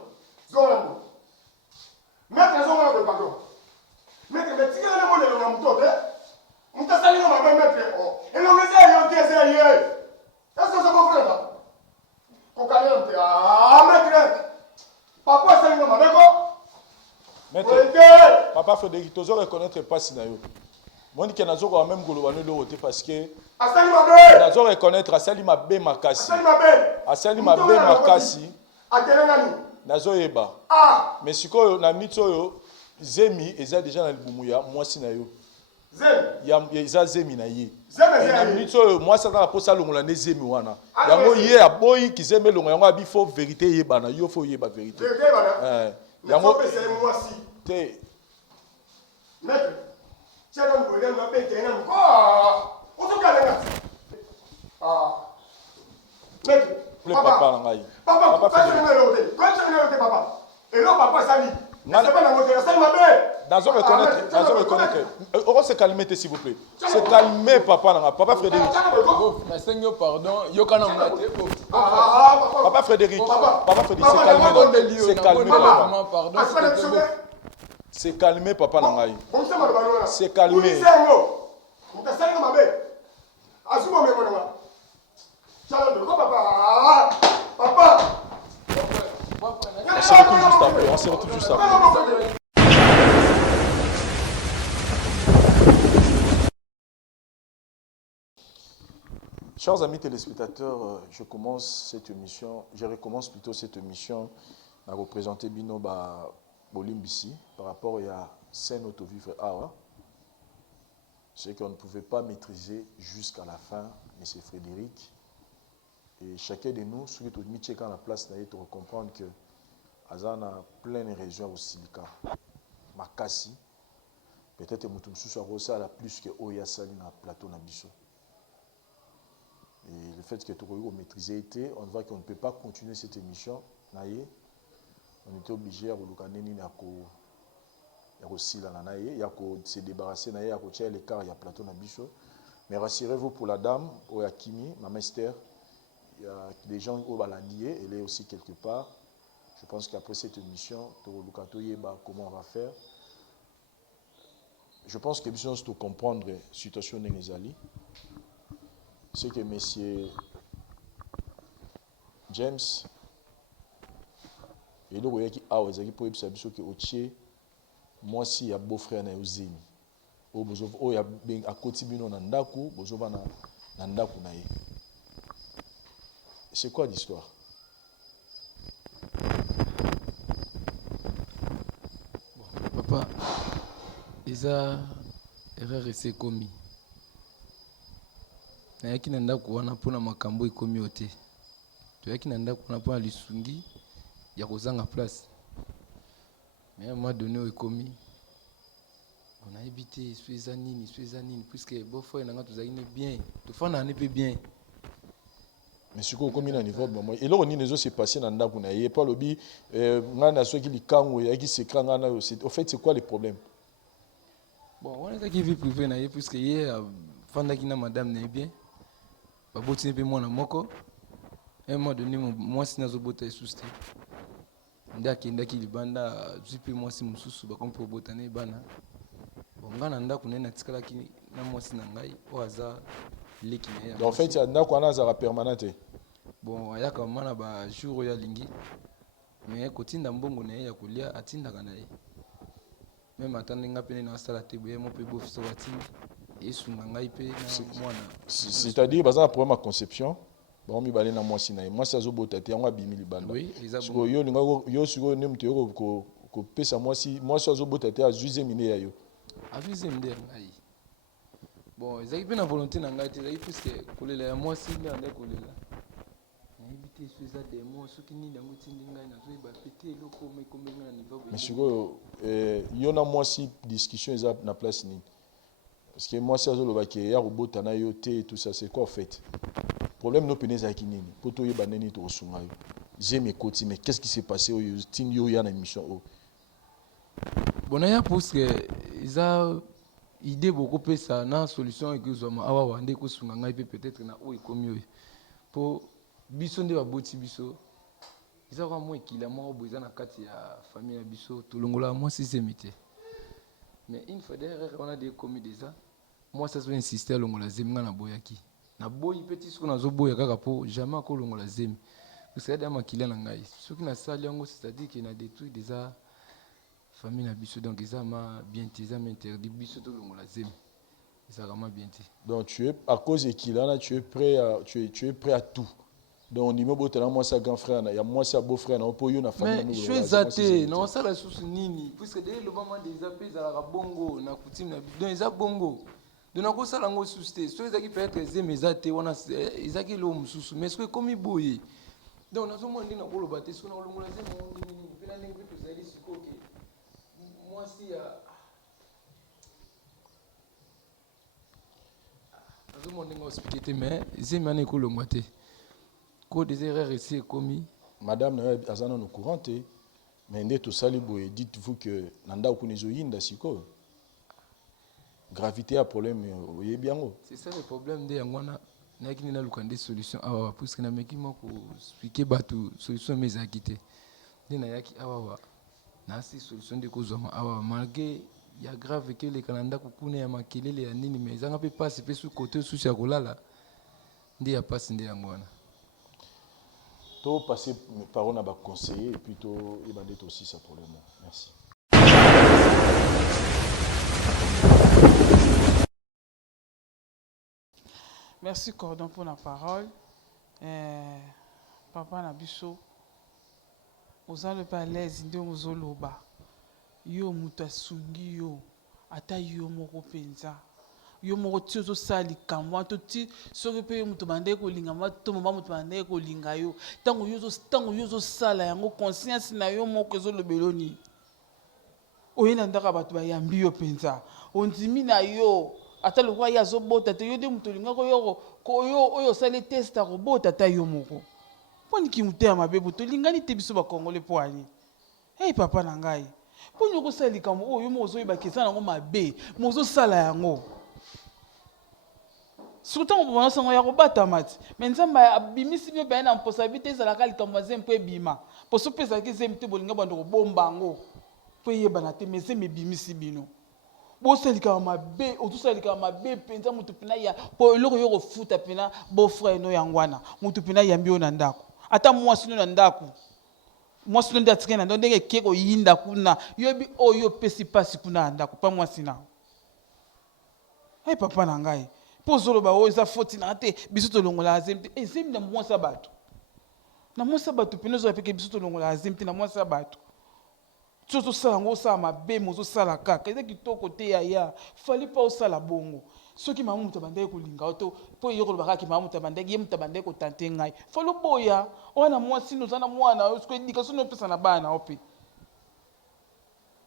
zonga nango metre zonga na boye pardon metre metikela molelo na moto te moto asalinga mabe metre elongo eza yo te eza ye ese ozokofrenda kokalera mpe maître papa asalinga mabeko papa Frédéric tozo reconnaître pasi na yo monike nazokoka même koloba no eloko te parce que asali mabe nazo reconnaître asali mabe makasi akelengani nazoyeba mais sikoyo na minute oyo zemi eza déjà na libumu ya mwasi na yo eza zemi na ye na minute oyo mwasi azaka mposa alongola nde zemi wana yango ye aboyi kizembe elongo yango abi fo vérité eyebana yo fo oyeba vérité yango te ple papa na ngai nazo reconnaître on se calmer s'il vous plaît se calmer papa nanga papa Frédéric papa Frédéric se calmer papa nanga se calmer on se retrouve juste après. Chers amis téléspectateurs, je recommence plutôt cette émission à représenter Bino Bolimbisi par rapport à scène auto-vivre Awa. Ce qu'on ne pouvait pas maîtriser jusqu'à la fin, M. Frédéric. Et chacun de nous, ceux qui ont mis à la place, pour comprendre que Azana pleine région au Silika, Makasi, peut-être que nous sommes plus que Oya Sali na plateau Nabiso. Et le fait que tu aies maîtrisé était, on voit qu'on ne peut pas continuer cette émission. On était obligé de se débarrasser de l'écart de plateau Nabiso. Mais rassurez-vous pour la dame, Oyakimi, ma Esther, il y a des gens qui ont lié, elle est aussi quelque part. Je pense qu'après cette émission, comment on va faire. Je pense que nous devons comprendre la situation de Nézali. C'est que messieurs James eloko yaki awa ezalaki mpo yebisa biso ke otie mwasi ya beau-frère na yo zemi oyo akoti bino na ndako bozova na ndako na ye. C'est quoi l'histoire? Bon, papa, eza erreur ese ekomi nayaki na ndako wana mpona makambo ekomi yo te, toyaki na ndako wana mpona lisungi ya kozanga place, mais à un moment donné oyo ekomi onayebi te so eza nini puisque beau-frère nanga tozalaki ne bien tofanda ne mpe bien. Mais sikoyo okomi na niveau mama eloko nini ezo se passer na ndako na ye po alobi ngai na soki likango eyaki secret ngai na yo. Au fait c'est quoi le problème? Bon wana ezaki vie privée na ye puisque ye afandaki na madame na ye bien babotini mpe mwana moko. Un moment donné mwasi nazobota esusu te nde akendaki libanda azwi mpe mwasi mosusu bakomi mpe obota na ye bana. Bon ngai na ndako na ye natikalaki na mwasi na ngai oyo aza leki na ye. En fait ndako wana azalaka permanent te. Bon ayaka mama na bajour oyo alingi mais kotinda mbongo na ye ya kolia atindaka na ye meme ata ndenge mpe nde nasala te boye mo mpe bofiso batindi esunga ngai mpe na mwana. C'est-à-dire baza na problème ya conception bango mibale na mwasi na ye mwasi azobota te yango abimi libanda. Sikoyo yo sikoyo nde moto yo kopesa mwasi azobota te azwi zemi nde ya yo. Azwi zemi nde ya ngai. Bon ezalaki mpe na volonté na ngai te ezalaki puiske kolela ya mwasi nde ande kolela nayebi te so eza demo soki nini yango tindi ngai nazoyeba pe te eloko mekombe ngai na niveau. Mais sikoyo yo na mwasi discussion eza na place nini? Parce que mwasi azolobaki ya kobota na yo te tout ça c'est quoi en fait? Problème no pene ezalaki nini mpo toyeba ndeni tokosunga yo zemi ekoti mais qu'est-ce qui s'est passé oyo tindi yo ya na émission oyo? Bon naya puiske eza idée beaucoup pesa na solution ekozwama awa wande ekosunga ngai mpe peut-être na oyo ekomi oyo mpo biso nde baboti biso eza kwa mwa ekila moko boye eza na kati ya famille ya biso tolongola mwasi zemi te mais une fois derrière wana de ekomi déjà mwasi azo insiste alongola zemi nga na boyaki na boyi mpe ti soki nazoboya kaka mpo jamais akolongola zemi parce que ade ya makila na ngai soki nasali yango c'est-à-dire ke na détruit déjà famille na biso donc eza ma bien te eza ma interdit biso tolongola zemi eza vraiment bien te. Donc tu es à cause ekilana tu es prêt à tout. Donc on dit botela moi sa grand frère na ya moi sa beau frère na po yo na famille mais je eza te na osala susu nini puisque dès le moment des appels ezalaka bongo na coutume na donc eza bongo donc nakosala ngo susu te so ezaki peut-être zemi eza te wana ezaki elo mosusu mais soki ekomi boye donc nazomona ndenge nakoloba te soki nakolongola zemi nini mpe na ndenge mpe tozali sikoyo ke mwasi ya nazomona ndenge ospike te mais zemi wana ekolongwa te ko des erreurs esi ekomi. Madame na aza nano courant te mais nde tosali boye dites-vous que na ndako kuna ezoyinda sikoyo gravité ya problème oyebi yango. C'est ça le problème nde yango wana nayaki nde naluka nde solution awawa puisque nameki moko explike bato solution me ezalaki te nde nayaki awawa nasi solution nde kozwama awawa malgré ya grave ke eleka na ndako kuna ya makelele ya nini mais ezanga mpe pasi mpe su kote susu ya kolala nde ya pasi nde yango wana. To passer parole à bas conseiller et puis to ébander aussi ça pour le moment. Merci. Merci Cordon pour la parole. Papa Nabiso, oza le palais inde ozoloba. Yo muta sungi yo, ata yo moko penza. Yo moko ti ozosala likambo to ti soki mpe yo moto bandeki kolinga ma to mama moto bandeki kolinga yo ntango yo ozosala yango conscience na yo moko ezolobela nini oye na ndaka bato bayambi yo mpenza ondimi na yo ata lokola ye azobota te yo nde moto olingaka oyo osali teste akobota ata yo moko mponi kimuteya mabe bo tolingani te biso bakongole mpo ani ei papa na ngai mponi okosala likambo oyo yo moko ozoyebaka eza nango mabe mo ozosala yango surtout on pense on y a robata mat mais nzamba abimisi byo baye na mposa bite ezalaka likambo zem mpo ebima poso pesa ke zem te bolinga bando bombango po yebana te mais zem ebimisi bino bo selika mabe otusalika mabe penza mutu pina ya po eloko yo kofuta pina beau frère no yangwana mutu pina yambi yo na ndako ata mwasi no na ndako mwasi no ndatika na ndenge keko yinda kuna yobi oyo pesi pasi kuna ndako pa mwasi na papa na ngai pozolo ba o eza foti na te biso to longola azemte ezemi na mwasa bato na mwasa bato penezo apeke biso to longola azemte na mwasa bato tsoto sala ngo sa mabe mozo sala kaka eza kitoko te ya fali pa osala bongo soki mamu mutabandai kolinga to po yoko lobaka ki mamu mutabandai ye mutabandai ko tante ngai falo boya wana mwasi no zana mwana osko edika so no pesa na bana ope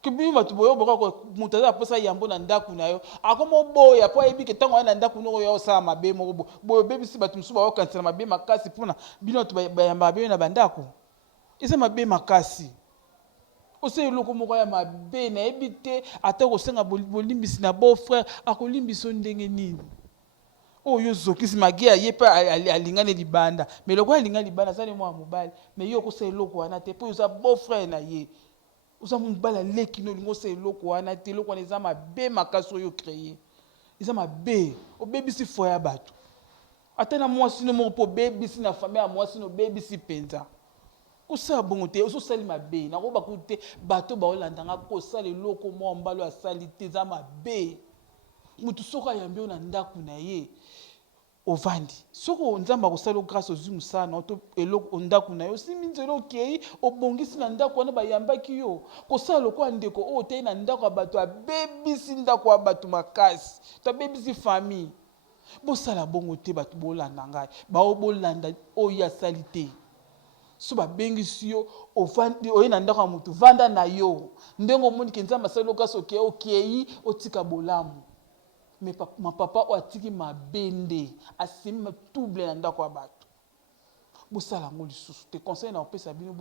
kibi matu boyo boko mutaza posa yambo na ndaku na yo akomo boya po ebi ke tango na ndaku no yo sa mabe mo boyo bebi si batu msuba wa kansela mabe makasi pona bino to bayamba be na bandako isa mabe makasi ose loko moko ya mabe na ebite ata ko senga bolimbisi na beau frère akolimbiso ndenge nini oyo zokisi magia yepa alingane libanda mais loko alinga libanda sale mo mobile mais yo ko se loko wana te po uza beau frère na ye uza mobala leki no lingo se loko wana te loko wana eza mabe makaso yo créer eza mabe obebisi foya bato ata na mwasi no moko po bebisi na famille ya mwasi no bebisi penza kosala bongo te ososali mabe nakoba kute bato baolandanga kosala eloko mwa mbalo asali te eza mabe mutu soko ayambi na ndaku na ye ovandi soko nzambe akosala grâce ozwi mosala to eloko ndaku na yo osimi nzela okei obongisi na ndaku wana bayambaki yo kosala lokola ndeko oyo otei na ndaku ya bato abebisi ndaku ya bato makasi to abebisi famille bosala bongo te bato bolanda ngai baobolanda oyo asali te so babengisi yo ovandi oye na ndako ya mutu vanda na yo ndenge omoni ke nzambe asali grâce okei otika bolamu mais ma papa o atiki mabende asimi matouble na ndako ya bato bosala ngo lisusu te conseil na opesa bino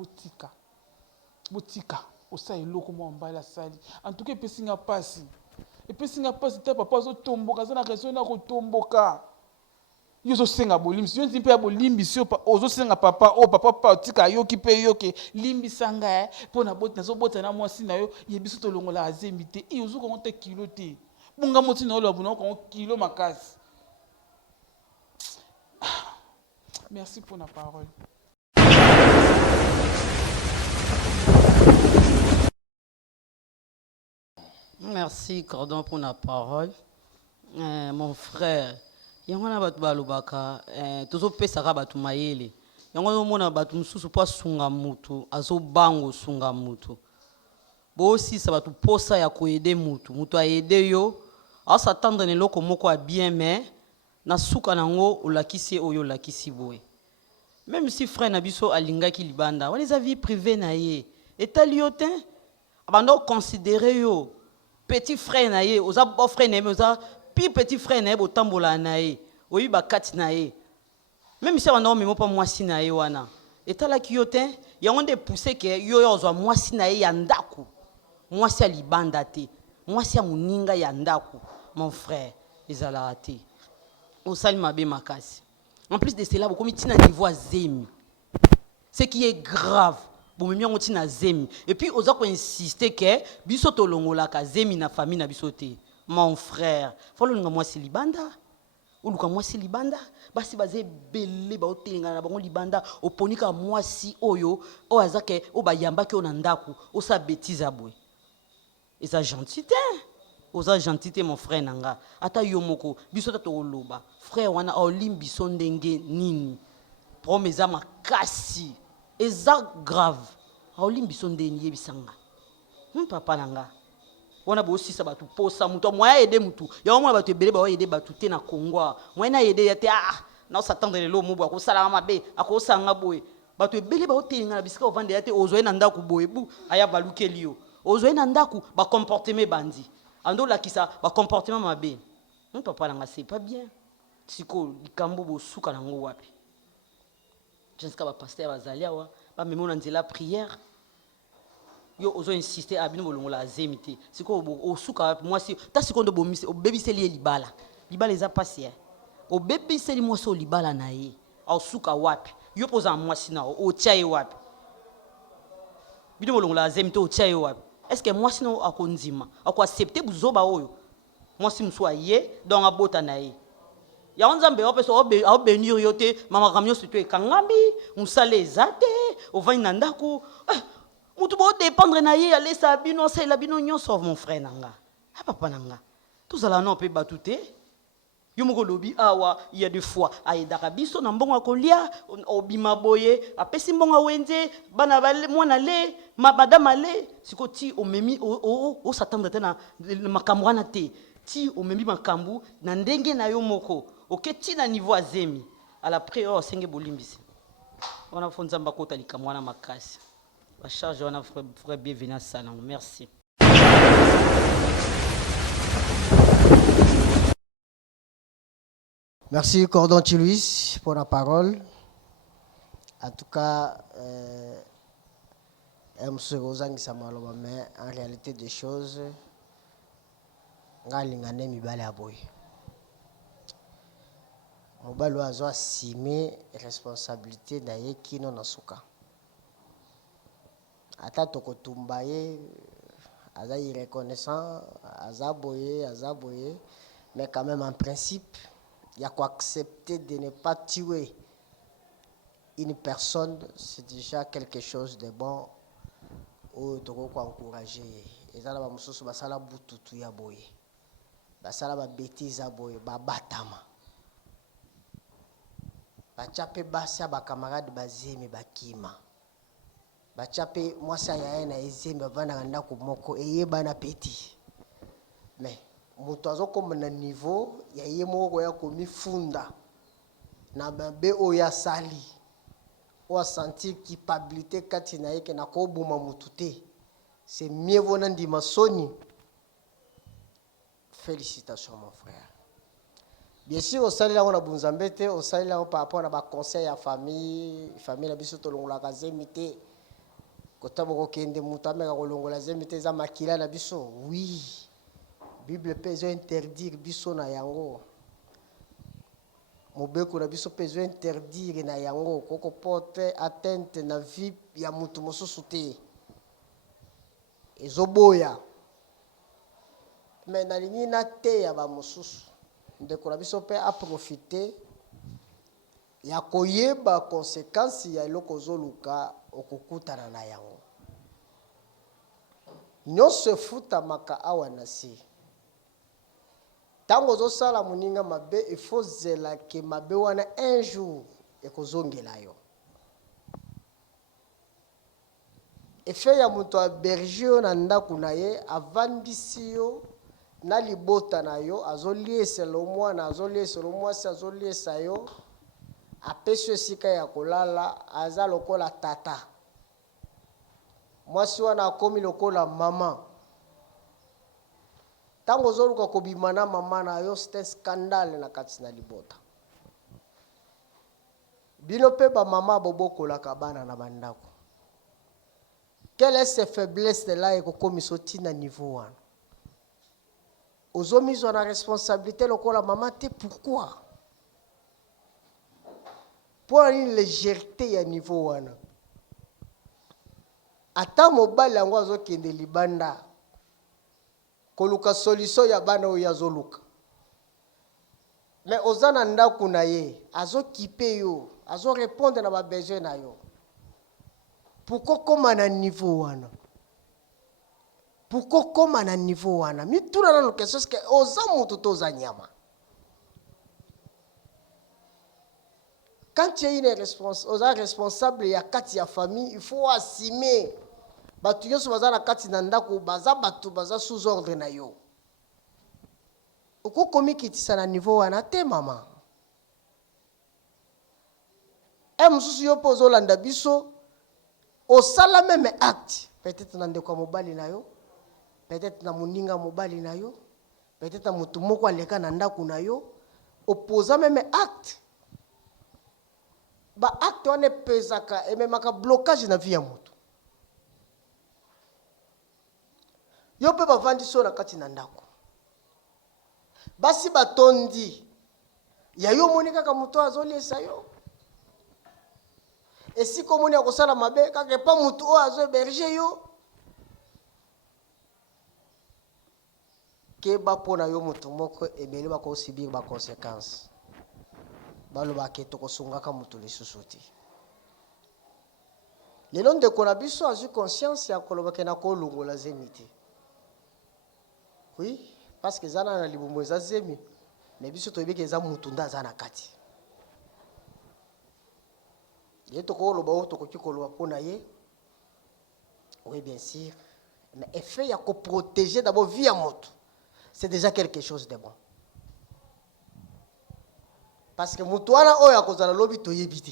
botika osala eloko mwa mbala asali en tout cas epesinga pasi te papa azotomboka aza na raison na kotomboka yo ozosenga bolimbisi yo nzimpe mpe ya bolimbisi ozosenga papa papa otika ayoki mpe yoke limbisa ngai mpo nazobota na mwasi na yo yebiso tolongola azembi te ozokongo te kilo te bunga moti na oloba buna okongo kilo makasi. Merci pour la parole. Merci Cordon pour la parole. Mon frère, yango na batu balobaka tozo pesaka batu mayele. Yango no mona batu mususu po sunga mutu, azo bango sunga mutu. Bo aussi ça batu posa ya ko aider mutu. Mutu a aider yo, a s'attendre ne loko moko a bien mais na suka nango olakisi oyo lakisi boy. Même si frère Nabiso alinga ki libanda, on les a vie privée na ye. Et taliotin abando considérer yo petit frère na ye, oza beau frère na ye, oza pi petit frère na ye botambola na ye, oyi bakati na ye. Même si on a même pas mwasi na ye wana. Et talaki yotin, ya on de pousser que yo yo zo mwasi na ye yandaku. Mwasi a libanda te, mwasi a muninga yandaku, mon frère, ezala te. Osali mabe makasi. En plus de cela, beaucoup de niveau à zemi. Ce qui est grave, beaucoup de na zemi. Et puis, on a insisté que bisoto longola ka zemi na famille na bisoté. Mon frère, faut le moi c'est libanda. Ou le moi c'est libanda. Basi bazé belé ba otelinga na bango libanda. Oponika moi si oyo. O azake o bayamba ke onandaku. O sa bêtise abwe. Et ça gentillité. Oza gentillité mon frère nanga. Ata yomoko bisota to loba. Frère wana olimbi sondenge nini. Promesa makasi. Eza grave. Olimbi sondenge yebisanga. Papa nanga. Wana bo aussi ça batu posa muto moya aider mutu. Ya mwa batu ebele ba aider batu te na Kongo. Moya na aider ya te na s'attendre le mobo ko sala mabe akosanga boye. Batu ebele ba otelinga na bisika ovande ya te ozoye na ndako boye bu aya balukeli yo. Ozoye na ndako ba comportement bandi. Ando la kisa ba comportement mabe. Mon papa nanga c'est pas bien. Siko likambo bo suka nango wapi. Jusqu'à ba pasteur bazalia wa ba memo na nzela prière. Yo ozo insister abino bolongola azemité. Siko o suka moi si ta sikondo bo bebiseli libala. Libala eza passer. O bebiseli moi so libala na ye. O suka wapi. Yo poza moi si na o tiaye wapi. Bino bolongola azemité o tiaye wapi. Est-ce que moi sinon a konzima a ko accepter buzoba oyo moi si mswa ye donc abota na ye ya nzambe opesa aobenir yo te mamakambo nyonso to ekangami mosala eza te ovandi na ndako motu bodépendre na ye alesa bino asalela bino nyonso mon frère na nga papa na nga tozala na mpe bato te yo moko lobi awa ya des fois ayedaka biso na mbongo ya kolia obima boye apesi mbongo ya wenze bana mwana le madame ale siko ti omemi osatanda te na makambo wana te ti omemi makambo na ndenge na yo moko oke ti na niveau azemi ala pre oyo asenge bolimbisi wana fo nzambe akota likambo wana makasi bacharge wana frère bienvenu asala merci. Merci Cordon Louis pour la parole. En tout cas, mais en réalité des choses, mobalo azo assumé responsabilité na ye kino na suka. Ata tokotumba ye aza irreconnaissant, aza boye, mais quand même en principe, il y a quoi accepter de ne pas tuer une personne, c'est déjà quelque chose de bon. Ou tu peux encourager. Et ça, la mususu basala bututu ya boye, basala ba bêtise ya boye, ba batama, ba chape basa ba camarade bazemi bakima, ba chape mwasa ya na ezemi bavanda nganda kumoko eye bana petit, mais moto azokoma na niveau ya ye moko ya komifunda na mabe oyo asali o sentir culpabilité kati na ye ke na kobuma mutu te, c'est mieux vaut ndima soni. Félicitations mon frère. Bien sûr au sali la on a bunzambe te, au sali la par rapport à ba conseil à famille na biso to longola kazemi te kota boko kende mutu ameka kolongola zemi te za makila na biso. Oui, Bible peut interdire biso na yango. Mobeko na biso peut interdire na yango koko porte atteinte na vie ya mutu mosusu te. Ezoboya. Mais nalingi na te ya ba mosusu. Ndeko na biso peut a profiter ya koyeba conséquences ya eloko zoluka okukutana na yango. Nyonso futamaka awa na si. Tango zo sala muninga mabe il faut zela ke mabe wana un jour ekozongela yo. Efe ya muto a berger na ndaku na ye avandisi yo na libota na yo azoliesa lo mwana azoliesa lo mwasi azoliesa yo apesi esika ya kolala aza lokola tata. Mwasi wana akomi lokola mama. Tango zoluka kobimana mama na yo c'est un scandale na kati na libota. Bino pe ba mama bobokola kabana na bandako. Quelle est cette faiblesse de là ekokomi soti na niveau wana? Ozomizo na responsabilité lokola mama te, pourquoi? Pour une légèreté ya niveau wana. Ata mobali yango azokende libanda koluka solution ya bana oyo azoluka. Mais ozana ndaku na ye azokipe yo, azo répondre na ba besoin na yo. Pourquoi koma na niveau wana? Pourquoi koma na niveau wana? Mi tuna na question que oza mutu toza nyama. Quand tu es responsable ya kati ya famille, il faut assumer. Batu yoso baza na kati na ndako baza batu baza sous ordre na yo. Oko komi kitisa na niveau wana te mama. Mususu yo pozo landa biso au sala même acte. Peut-être na ndeko mobali na yo, peut-être na muninga mobali na yo, peut-être na mutu moko aleka na ndako na yo, opposa même acte. Ba acte wane pesaka et même aka blocage na vie ya mutu. Yo pe bavandi so na kati na ndako. Basi batondi. Ya yo monika ka mutu azolesa yo. Et si komoni akosala mabe kaka pa mutu o azo héberger yo. Ke ba pona yo mutu moko ebele ba ko subir ba conséquences. balobaka tokosungaka moto lisusu te. Lelo ndeko na biso azwi conscience ya kolobaka na kolongola zemi te. Oui, parce que zana na libumu eza zemi, mais biso toyebiki eza mutu nda aza na kati. Ye tokoloba o tokoki koloba mpona ye. Oui, bien sûr. Mais effet ya ko protéger d'abord vie à moto. C'est déjà quelque chose de bon. Parce que mutu wana oyo akozala lobi toyebi te.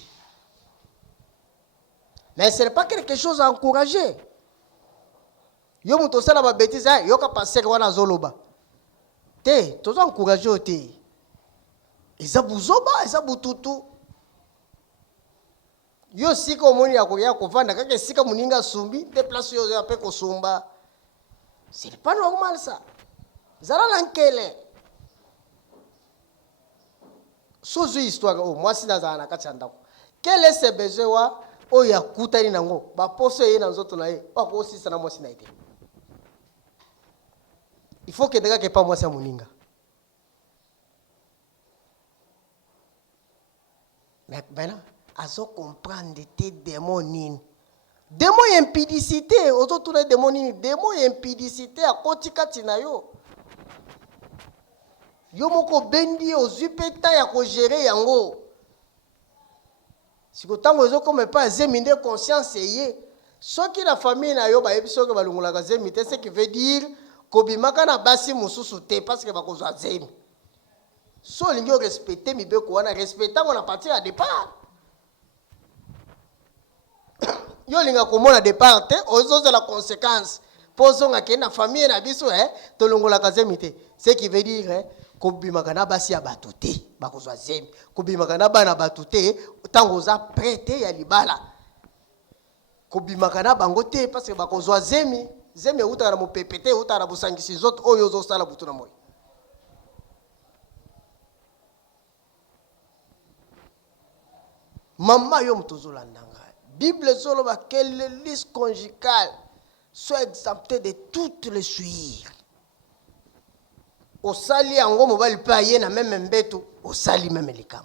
Mais ce n'est pas quelque chose à encourager. Yo mutu osala ba bêtise yo ka passer wana zoloba. Te, tozo encourager te. Eza buzoba, eza bututu. Yo sika omoni ya kovanda kaka sika muninga sumbi te place yo ya pe kosumba. C'est pas normal ça. Zala lankele. Sozo histoire moi si nazana na kati ndako. Quel est ce besoin o ya kutani nango ba poso ye na nzoto na ye ba ko sisa na mwasi na ite. Il faut que ndeka ke pa mwasi muninga. Mais ben azo comprendre tes démons nini. Démon impudicité, ozo tourner démon nini, démon impudicité a kotikati na yo. Yo moko bendi ozwi peta ya ko gérer yango. Si ko tango ezo comme pas zeminde conscience ye, soki la famille na yo ba yebiso ke balungula ka zemite, ce qui veut dire kobimaka na basi mususu te parce que bakozwa zemi. So lingi respecter mibeko wana respecter on a partir à départ. Yo linga komona départ te ozo la conséquence. Poso nga ke na famille na biso tolongola ka zemite. Ce qui veut dire kobimaka na basi ya bato te bakozwa zemi, kobimaka na bana bato te tango za prêté ya libala, kobimaka na bango te parce que bakozwa zemi. Zemi uta na mopepete uta na busangisi zote oyo zo sala butu na moyo. Mama yo mtozo landanga Bible zoloba que les listes conjugales soient exemptées de toutes les souillures. Au sali yango mobali pa ye na même mbeto, au sali même les camps.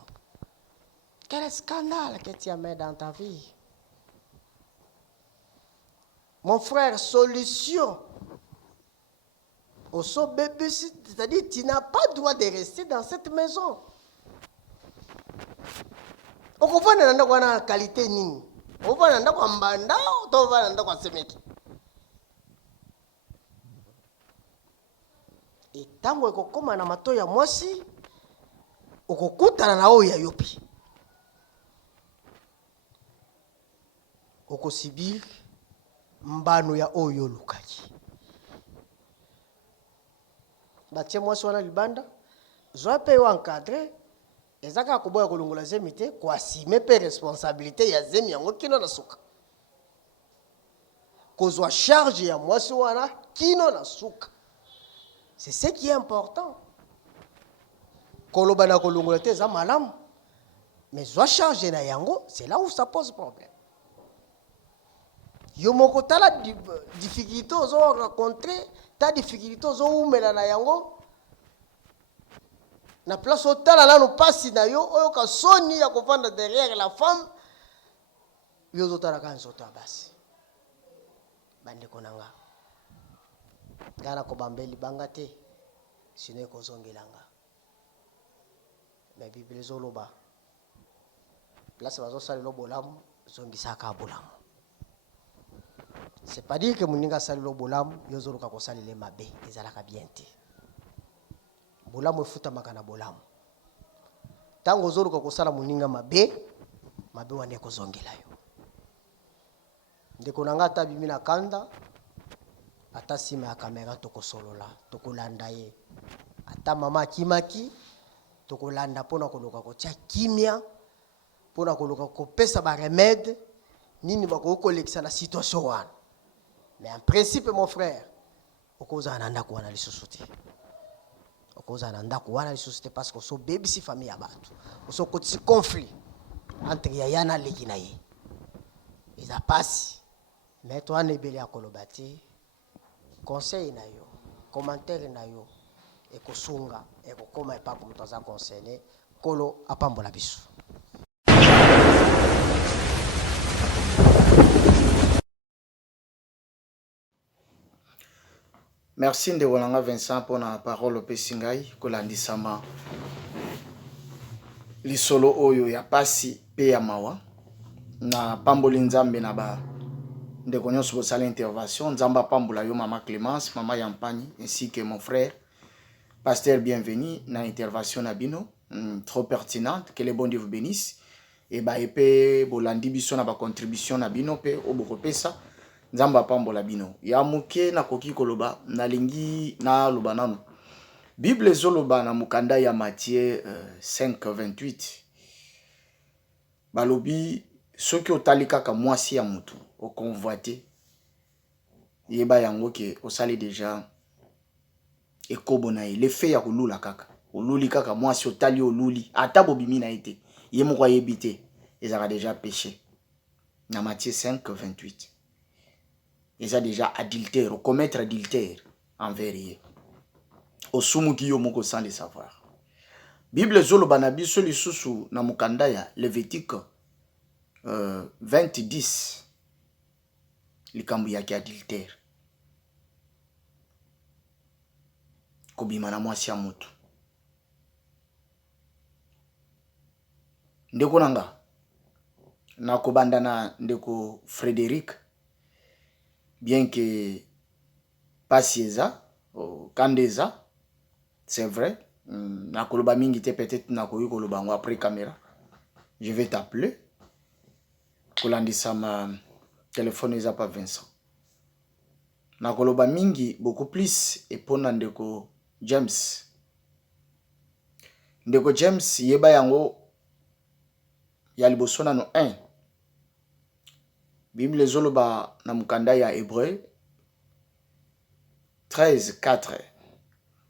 Quel scandale que tu as mis dans ta vie. Mon frère, solution. Au so bébé, c'est-à-dire tu n'as pas le droit de rester dans cette maison. On comprend la qualité nini. On va dans la mbanda, on va dans la semeki. Et tango ekokoma na mato ya mwasi okokutana na oyo ya yopi okosibir mbano ya oyo lukaki batie mwasi wana libanda zo pe yo encadré ezaka koboya kolongola zemi te ko assumer pe responsabilité ya zemi yango kino na suka kozwa charge ya mwasi wana kino na suka. C'est ce qui est important. Kolobana kolongola te za malam. Mais zo charge na yango, c'est là où ça pose problème. Yo moko tala difficulté ozo rencontrer, ta difficulté ozo umela na yango. Na place otala la no pasi na yo, oyo ka soni ya kovanda derrière la femme. Yo zo tala kan soto abasi. Bande konanga. Gana ko bambeli bangate sine ko zongelanga. Mais Bible zoloba place bazo sali lo bolamu zongisaka bolamu. C'est pas dire que muninga sali lo bolamu yozoluka ko sali le mabe ezalaka bien te. Bolamu efuta makana bolamu. Tango zoluka ko sala muninga mabe wane ko zongela yo. Ndeko nanga tabi mina kanda ata sima ya kamera tokosolola tokolanda ye ata mama kimaki tokolanda pona koloka kotia kimia pona koloka kopesa ba remède nini bako kolekisa na situation wana. Mais en principe mon frère okoza nanda ko wana lisusu te okoza nanda ko wana lisusu te parce que so baby si famille ya bato so koti conflit entre yaya na leki na ye eza pasi. Mais toi nebeli akolobati conseil na yo, commentaire na yo, eko sunga, eko koma epa pour muto za concerné, Kolo apambola biso. Merci de Rolanga Vincent pour la parole au Pessingai, Kolandisama. Lisolo oyo ya pasi pe ya mawa. Na pamboli nzambe na ba ndeko nyonso bosala intervention. Nzamba pambola yo Mama Clémence, Mama Yampani, ainsi que mon frère, Pasteur Bienvenu, na intervention na bino. Trop pertinente, que les bons Dieu vous bénissent. Et ba epé bolandi biso na ba contribution na bino pe obokopesa. Nzamba pambola bino. Ya muke na koki koloba na lingi na loba nanu. Bible zoloba na mukanda ya Matthieu 5:28. Balobi soki otali kaka mwasi ya mutu o convoité. Yeba yango ke osali déjà ekobo na ye le fait ya kolula kaka. Oluli kaka mwasi otali oluli ata bobimi na ete. Ye moko yebite ezaka déjà péché. Na Matthieu 5:28. Ils ont déjà adultère, commettre adultère envers eux. Au sumuki yo moko sans le savoir. Bible zolo banabi soli susu na mukanda ya Lévitique 20:10. Likambu yaki adultère. Kobima na mwasi ya mutu. Ndeko nanga na kobanda na ndeko Frédéric. Bien que Pasieza, Kandeza, c'est vrai, na koloba mingi te peut-être na koyi koloba ngo après caméra. Je vais t'appeler. Kolandisa ma téléphone eza pas Vincent. Na koloba mingi beaucoup plus et pona ndeko James. Ndeko James yeba yango ya liboso na no 1. Bible zoloba na mukanda ya Hébreu 13:4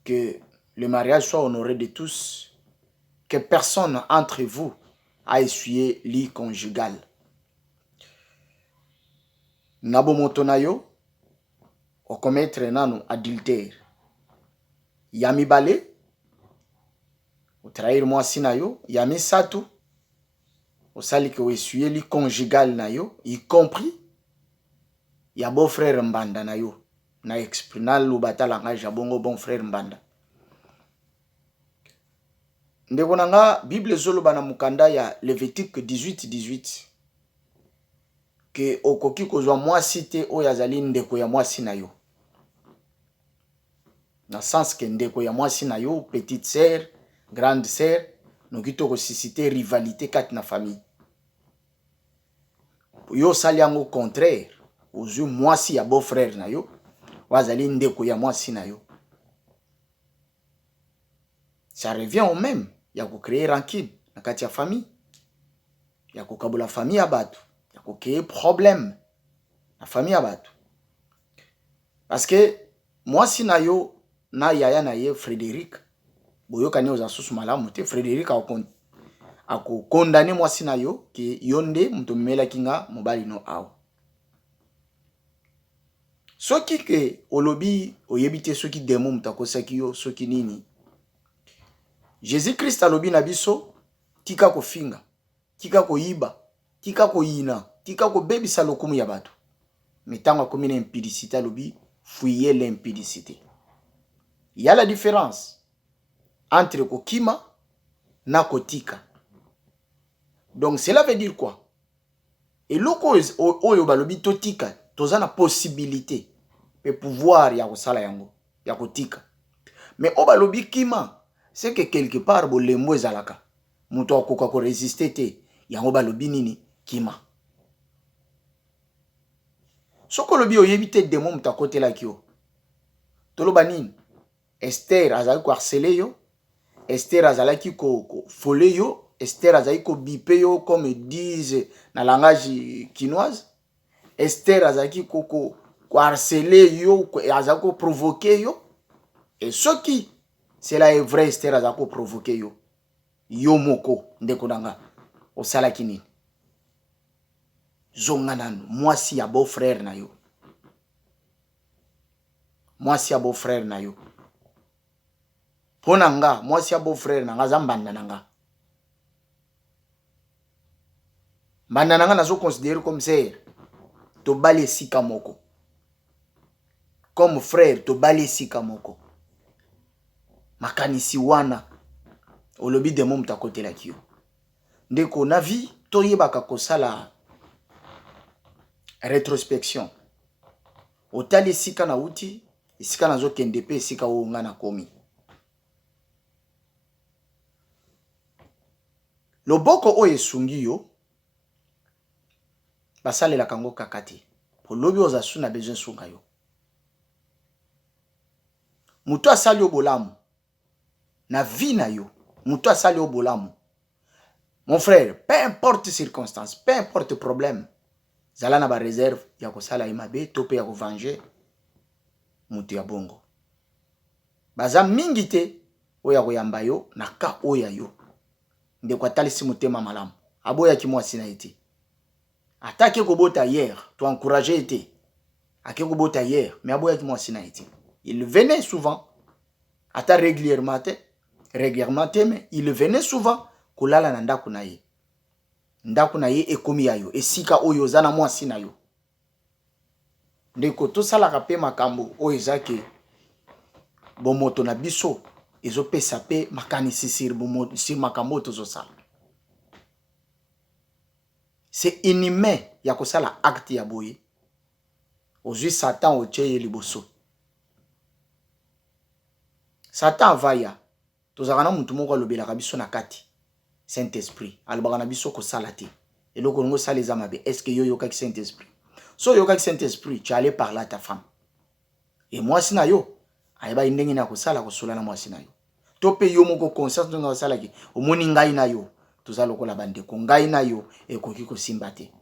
que le mariage soit honoré de tous, que personne entre vous a essuyé lit conjugal. Nabo motonayo o commettre nanu adultère. Yami bale o trahir mwasi nayo, yami satu au sali que essuyer li conjugal na yo, y compris ya beau frère Mbanda na yo na exprimé lubata langage ya bongo bon frère Mbanda. Ndeko nanga Bible zoloba na mukanda ya Lévitique 18:18 que okoki kozwa mwasi te o yazali ndeko ya mwasi na yo. Na sens que ndeko ya mwasi na yo, petite sœur, grande sœur, noki to susciter rivalité kati na famille. Yo sali yango contraire, ozu mwasi ya beau frère na yo, wazali ndeko ya mwasi na yo. Ça revient au même, ya ko créer rancune na kati ya famille. Ya ko kabula famille ya batu, ya ko créer problème na famille ya batu. Parce que mwasi na yo na yaya na ye Frédéric, boyo kani oza susu malamu te Frédéric ako condamné mwasi na yo ke yonde muto mela kinga mobali no awo. Soki ke olobi oyebite soki demo mutakosaki yo soki nini. Jésus Christ alobi na biso tika ko finga, tika ko yiba, tika ko yina, tika ko bebisa lokumu ya batu. Metanga komi na impudicité alobi fuyez l'impudicité. Il y a la différence entre kokima na kotika. Donc cela veut dire quoi? Et loko oyo balobi totika, tozana possibilité pe pouvoir ya kosala yango, ya kotika. Mais o balobi kima, c'est que quelque part bolembo ezalaka. Muto akoka ko résister te, yango balobi nini kima. Soko lobi oyebite demo mutakotela kyo. Toloba nini? Esther azali ko harceler yo, Esther azalaki ko foler yo, Esther azali ko bipe yo comme disent na langage quinoise. Esther azalaki ko harceler yo, azali ko provoquer yo. Et ce qui cela est vrai, Esther azali ko provoquer yo. Yo moko ndeko nanga osalaki nini? Zonga nanu mwasi ya beau frère na yo. Mwasi ya beau frère na yo. Ponanga, mwasi ya beau frère nanga zambanda nanga. Banananga nazo considérer comme sœur. To bali sika moko. Comme frère to bali sika moko. Makanisi wana olobi de mom ta côté la kio. Ndeko na vie to yebaka kosala rétrospection. Otali sika na uti, sika na zo kende pe sika o nga na komi. Loboko o esungi yo basale la kango kakati. Po lobi oza suna besoin sunga yo. Muto asali obolamu na vie na yo. Muto asali obolamu. Mon frère, peu importe circonstance, peu importe problème, zala na ba réserve ya ko sala imabe tope ya ko venger mutu ya bongo. Baza mingi te oya ko yamba yo na ka oya yo. Nde kwa talisi mutema malamu. Aboya ki mwasi na ete. Atake ko bota hier, to encourager ete. Ake ko bota hier, mais aboya ki mwasi na ete. Il venait souvent, ata régulièrement, mais il venait souvent kulala na ndaku na ye. Ndaku na ye ekomi ya yo, esika oyo zana mwasi na yo. Ndeko to sala kape makambo oyo ezake bomoto na biso ezo pesa pe makanisi sir bomoto sir makambo to zo sala. C'est inhumain ya ko sala acte ya boye. Ozui Satan o cheye liboso. Satan vaya tozakana mutu moko alobelaka biso na kati Saint-Esprit alobaka na biso ko sala te eloko ngo sala eza mabe. Est-ce que yo yokaki Saint-Esprit? So yokaki Saint-Esprit tu allais parler à ta femme et moi sina yo ayeba ndenge na ko sala ko sola na moi sina yo to pe yo moko conscience nga sala ki omoni ngai na yo tozalo ko la bande ko ngai na yo ekoki ko simba te.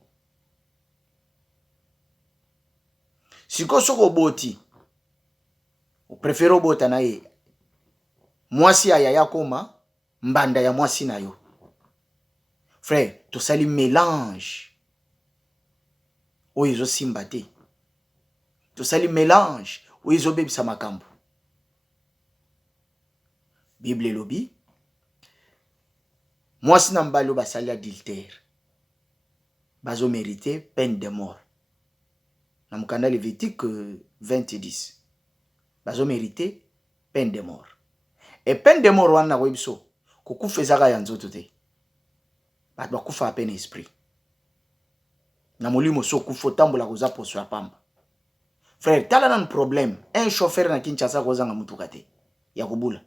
Siko soko boti o préfère obota na ye mwasi aya ya koma mbanda ya mwasi na yo. Frère, to sali mélange oyo simba te. To sali mélange oyo bebisa makambo. Bible lobi mwasi na mbalo basali adultère bazo mériter peine de mort. Na mukanda Lévitique 20:10 bazo mériter peine de mort. Et peine de mort wana ko biso ko kufezaka ya nzoto te. Bat ba kufa peine esprit. Na molimo so kufo tambola ko za poso ya pamba. Frère, tala na problème. Un chauffeur na Kinshasa ko zanga mutuka te. Ya kubula.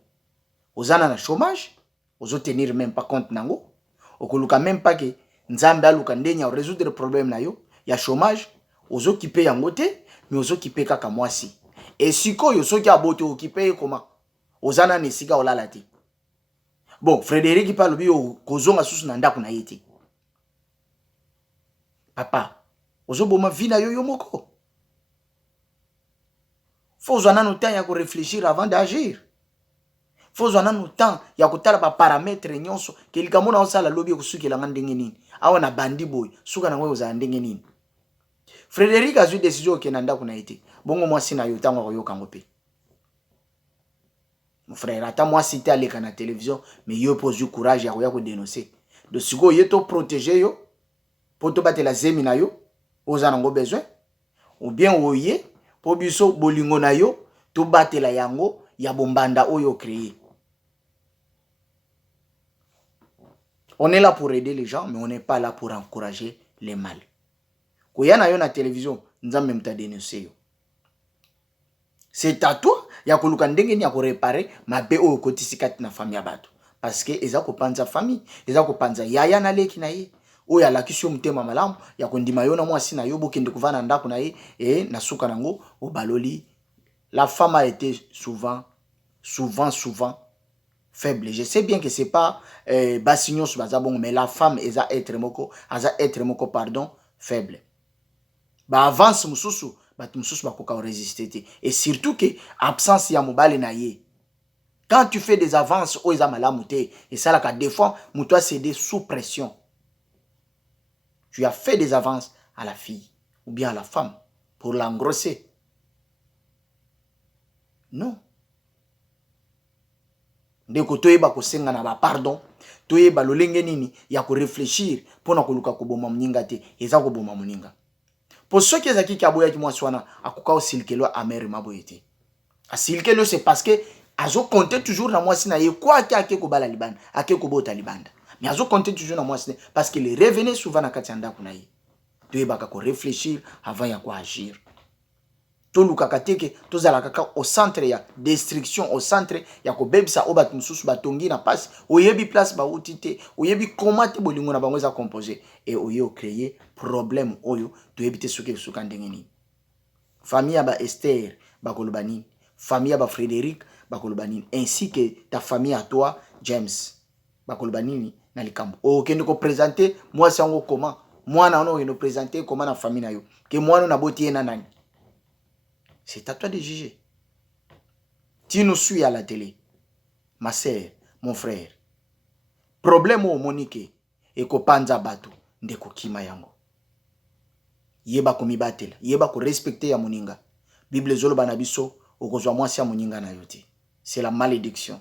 Ozana na chômage, ozo tenir même pas compte nango. Okoluka même pas que nzambe aluka ndenya o résoudre le problème na yo. Ya chômage, ozo kipe yango te, mais ozo kipe kaka mwasi. Et siko yo soki abote okipe comment? Ozana nesika olala te. Bon, Frédéric palobi o kozonga susu na ndaku na yete. Papa, ozo boma vina yo moko. Faut zana no temps ya ko réfléchir avant d'agir. Faut zana no temps ya ko tala ba paramètres nyonso ke likamona osala lobi ko sukela ngandenge nini. Awa na bandi boy, suka na wewe za ndenge nini. Frédéric a eu décision ke na ndaku na yete. Bongo mwasi na yo tango ko yoka ngope. Mon frère, attends moi si t'es allé à la télévision, mais yo pose du courage à ko dénoncer. De sigo yo to protéger yo, pour te battre la zemi na yo, aux anango besoin, ou bien oye, pour biso bolingo na yo, to battre la yango, ya bombanda oyo créé. On est là pour aider les gens, mais on n'est pas là pour encourager les mal. Ko yana yo na télévision, nzambe mta dénoncer yo. C'est à toi ya koluka ndenge ni ya ko réparer mabe o kotisikati na famille ya bato parce que eza ko panza famille eza ko panza yaya na leki na ye o ya lakisio mutema malamu ya kondima yo na mwasi na yo bokende kuvana ndako na ye et na suka nango o baloli. La femme a été souvent faible. Je sais bien que c'est pas basignon sur bazabon, mais la femme eza être moko pardon faible. Ba avance mususu mususu bakoka résister. Et surtout que absence ya mobile na ye. Quand tu fais des avances au eza malamu te et ça la des fois muto céder sous pression. Tu as fait des avances à la fille ou bien à la femme pour l'engrosser. Non. Ndeko toyeba ko senga na ba pardon toyeba lolenge nini ya ko réfléchir pona koluka koboma muninga te eza koboma muninga pour ceux qui ezaki kaboya ki mwaswana akoka osilkelo amer maboyete asilkelo c'est parce que azo compter toujours na mwasi na ye quoi ake ko bala libanda ake ko bota libanda mais azo compter toujours na mwasi parce que les revenez souvent na kati anda kuna ye toyeba ka ko réfléchir avant ya ko agir toluka kateke tozala kaka au centre ya destruction au centre ya ko bebisa obat mususu batongi na passe oyebi place ba utite oyebi comment te bolingo na bango za composer et oyo créer problème oyo toyebi te soki suka ndengeni famille ya ba Esther bakolobani famille ya ba Frédéric bakolobani ainsi que ta famille à toi James bakolobani na likambo okende ko présenter moi sango comment moi na ono no présenter comment na famille na yo que moi na boti na nani. C'est à toi de juger. Tu nous suis à la télé. Ma sœur, mon frère. Problème au Monique et ko panza bato ndeko kima yango. Yeba ko mibatela, yeba ko respecter ya moninga. Bible zolo banabiso okozwa mwasi ya moninga na yote. C'est la malédiction.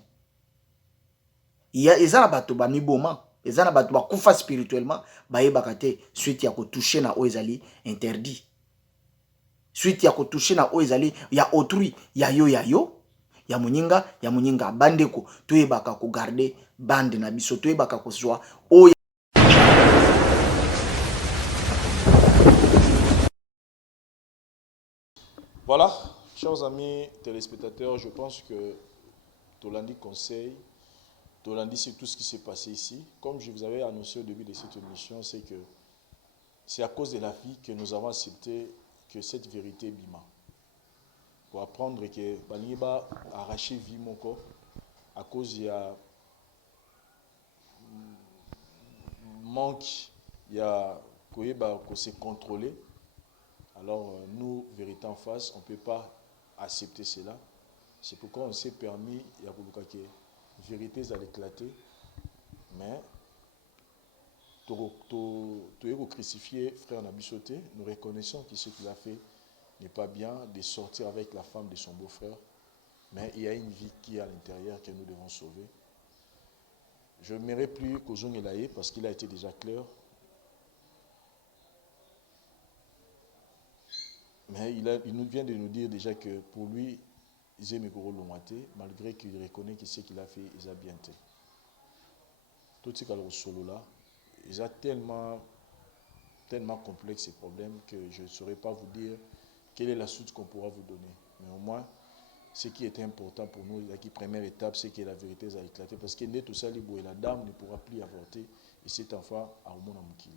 Ezana bato ba miboma, ezana bato ba kufa spirituellement, ba yeba kate suite ya ko toucher na oezali interdit. Suite ya ko toucher na oezali ya autrui ya yo ya muninga bandeko toyebaka ko garder bande na biso toyebaka ko zwa o. Voilà, chers amis téléspectateurs, je pense que Tolandi conseille, Tolandi c'est tout ce qui s'est passé ici. Comme je vous avais annoncé au début de cette émission, c'est que c'est à cause de la vie que nous avons accepté que cette vérité bima. Pour apprendre que Baliba a arraché vie mon corps à cause il y a manque, il y a qu'on s'est contrôlé. Alors nous, vérité en face, on ne peut pas accepter cela. C'est pourquoi on s'est permis, il y a beaucoup de vérités à l'éclater, mais tu es crucifié, frère Nabisoté, nous reconnaissons que ce qu'il a fait n'est pas bien de sortir avec la femme de son beau-frère, mais il y a une vie qui est à l'intérieur que nous devons sauver. Je n'aimerais plus qu'Ozong Elaye parce qu'il a été déjà clair, mais il nous vient de nous dire déjà que pour lui, il aime Lomate, malgré qu'il reconnaît que ce qu'il a fait, il a bien été. Tout ce qu'il a au solo là, il a tellement complexe ces problèmes que je ne saurais pas vous dire quelle est la suite qu'on pourra vous donner. Mais au moins, ce qui est important pour nous, la première étape, c'est que la vérité a éclaté. Parce que tout ça, la dame ne pourra plus avorter et cet enfant a au monde à.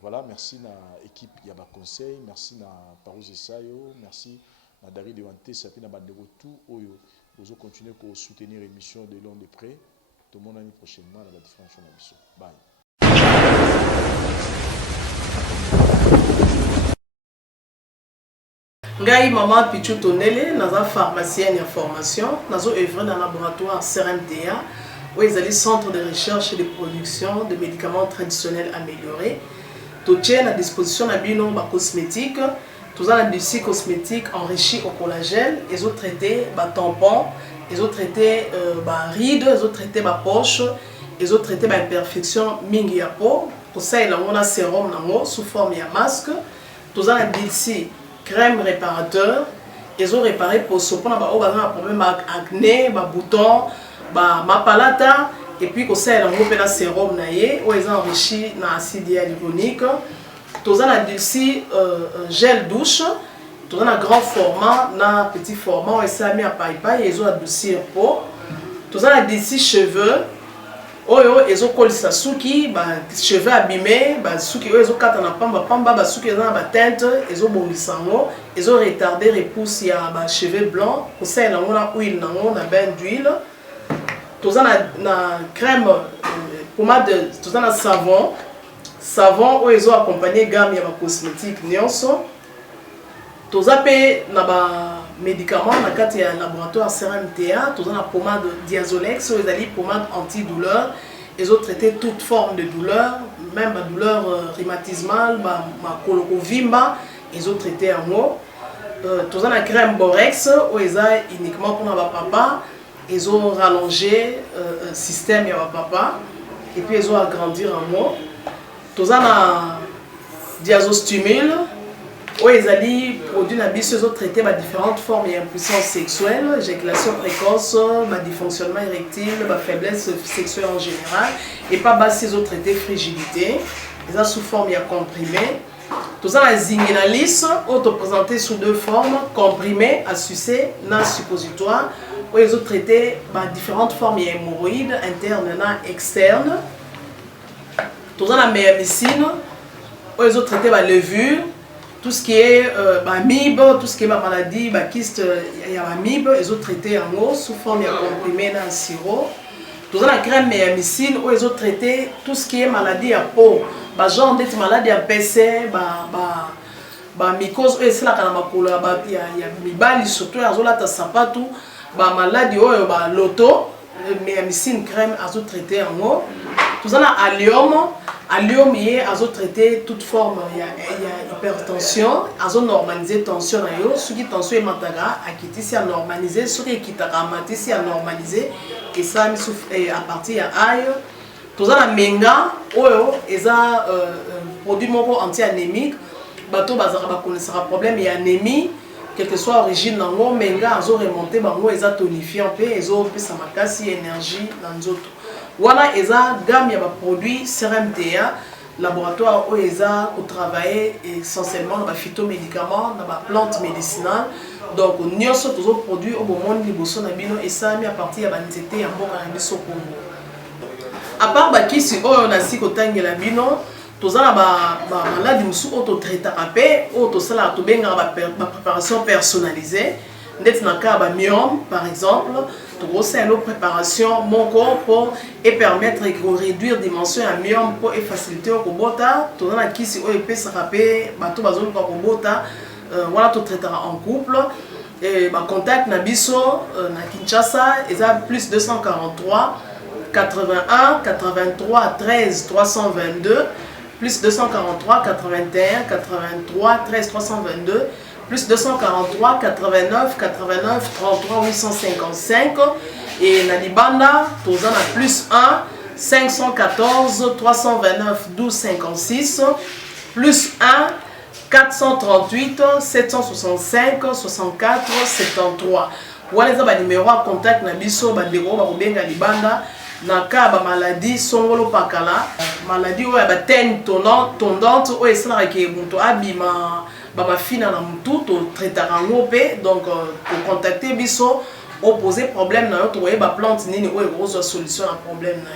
Voilà, merci à l'équipe Yaba Conseil, merci à Parouze Sayo, merci à Dari de Wante, Sapi na Bandego, tout, vous continuez à soutenir l'émission de long de près. Tout le monde l'année prochainement dans la différence de l'émission. Bye. Ngai maman Pichu Tonele, naza pharmacienne en formation, nazo œuvre dans le laboratoire CRMTA, où ils allaient centre de recherche et de production de médicaments traditionnels améliorés. Tout tient à disposition de bino cosmétiques, tout ça l'industrie cosmétique enrichie au collagène, ils ont traité tampons, ils ont traité rides, ils ont traité poche, ils ont traité imperfection mingi ya peau, pour ça il a un sérum sous forme de masque, tout ça l'industrie crème réparateur, ils ont réparé pour ce qu'on a un problème avec acné, boutons, mapalata, et puis comme ça, ils ont un sérum où ils ont enrichi dans l'acide hyaluronique. Tous un adulci gel douche, tous un grand format, un petit format, ils ont mis à paille, ils ont adouci peau. Tous un adulci cheveux, ils ont collé sa souki, cheveux abîmés, souki ils ont quatre na pamba, souki ils ont ba teinte, ils ont bon sango, ils ont retardé repousse ya cheveux blancs, pour ça ils ont une huile, na bain d'huile. Tous na crème pommade, tous na savon où ils ont accompagné gamme ya cosmétique nyonso. Tous na médicaments na kati ya laboratoire CRMTA, tous na pommade Diazolex, où ils ont pommade antidouleur. Ils ont traité toute forme de douleur, même la douleur rhumatismale, ma colorovimba, ils ont traité en haut. Tous na crème Borex où ils ont uniquement pour na papa. ils ont rallongé le système ya papa et puis ils ont agrandi en moi. Tous na diazostimule où ils allaient produire na biso, ils ont traité différentes formes d'impuissance sexuelle, éjaculation précoce, dysfonctionnement érectile, faiblesse sexuelle en général, et pas bas ils ont traité frigidité, ils ont sous forme comprimé. Tout ça, la zinginalis, auto-présenté sous deux formes, comprimé, à sucer, na suppositoire, où ils ont traité différentes formes d'hémorroïdes, internes et externes. Tout ça, la méamycine, où ils ont traité la levure, tout ce qui est amibe, tout ce qui est maladie, kyste, il y a amibe, ils ont traité en eau sous forme de comprimé dans le sirop. Tout ça, la crème méamycine, où ils ont traité tout ce qui est maladie à peau. Genre des maladies à PC, mycose, c'est là qu'il y a mibali, surtout, il y a sapatu, maladie, l'auto, méamycine crème, ils ont traité en eau. Tout ça, allium, allium, ils ont traité toute forme, il y a hypertension, ils ont normalisé tension, ceux qui tension est mataga, à quitter si à normaliser, ceux qui quittent à mater si à normaliser, et ça, à partir de aïe. Tout ça, la menga, ils ont produit anti-anémique, bateau connaissera problème et anémie, quelle que soit l'origine, menga, ils ont remonté, ils ont tonifié un peu, ils ont fait sa énergie dans les autres. Voilà, ils ont gamme de produits CRMTA, laboratoire où ils ont travaillé essentiellement dans les phytomédicaments, dans les plantes médicinales. Donc, nous avons tous les produits au moment où et ça mis à partir de la nzete en bon cannabis au Congo. À part bakisi on a si kotangi la bino, tous a maladi musu auto traité rapé, auto sala to benga préparation personnalisée. Net na ka ba myome par exemple, to grosse une préparation mon corps pour et permettre de réduire dimension à myome pour et faciliter au kobota, to na kisi o epé rapé, bato bazolo ko kobota, voilà to traitera en couple. Et contact na biso na Kinshasa, ils a plus 243 81 83 13 322 plus 243 81 83 13 322 plus 243 89 89 33 855 et na libanda tozana plus 1 514 329 12 56 plus 1 438 765 64 73. Voilà les numéros à contact na biso bandeko bakobenga libanda na ka ba maladie songolo pakala maladie oyo ba teigne tondante oyo esalaka ke moto abima bamafina na mutu to traitaka yango mpe donc kocontacte biso opose problème na yo tokoyeba plante nini oyo ekozwa solution na problème na yo.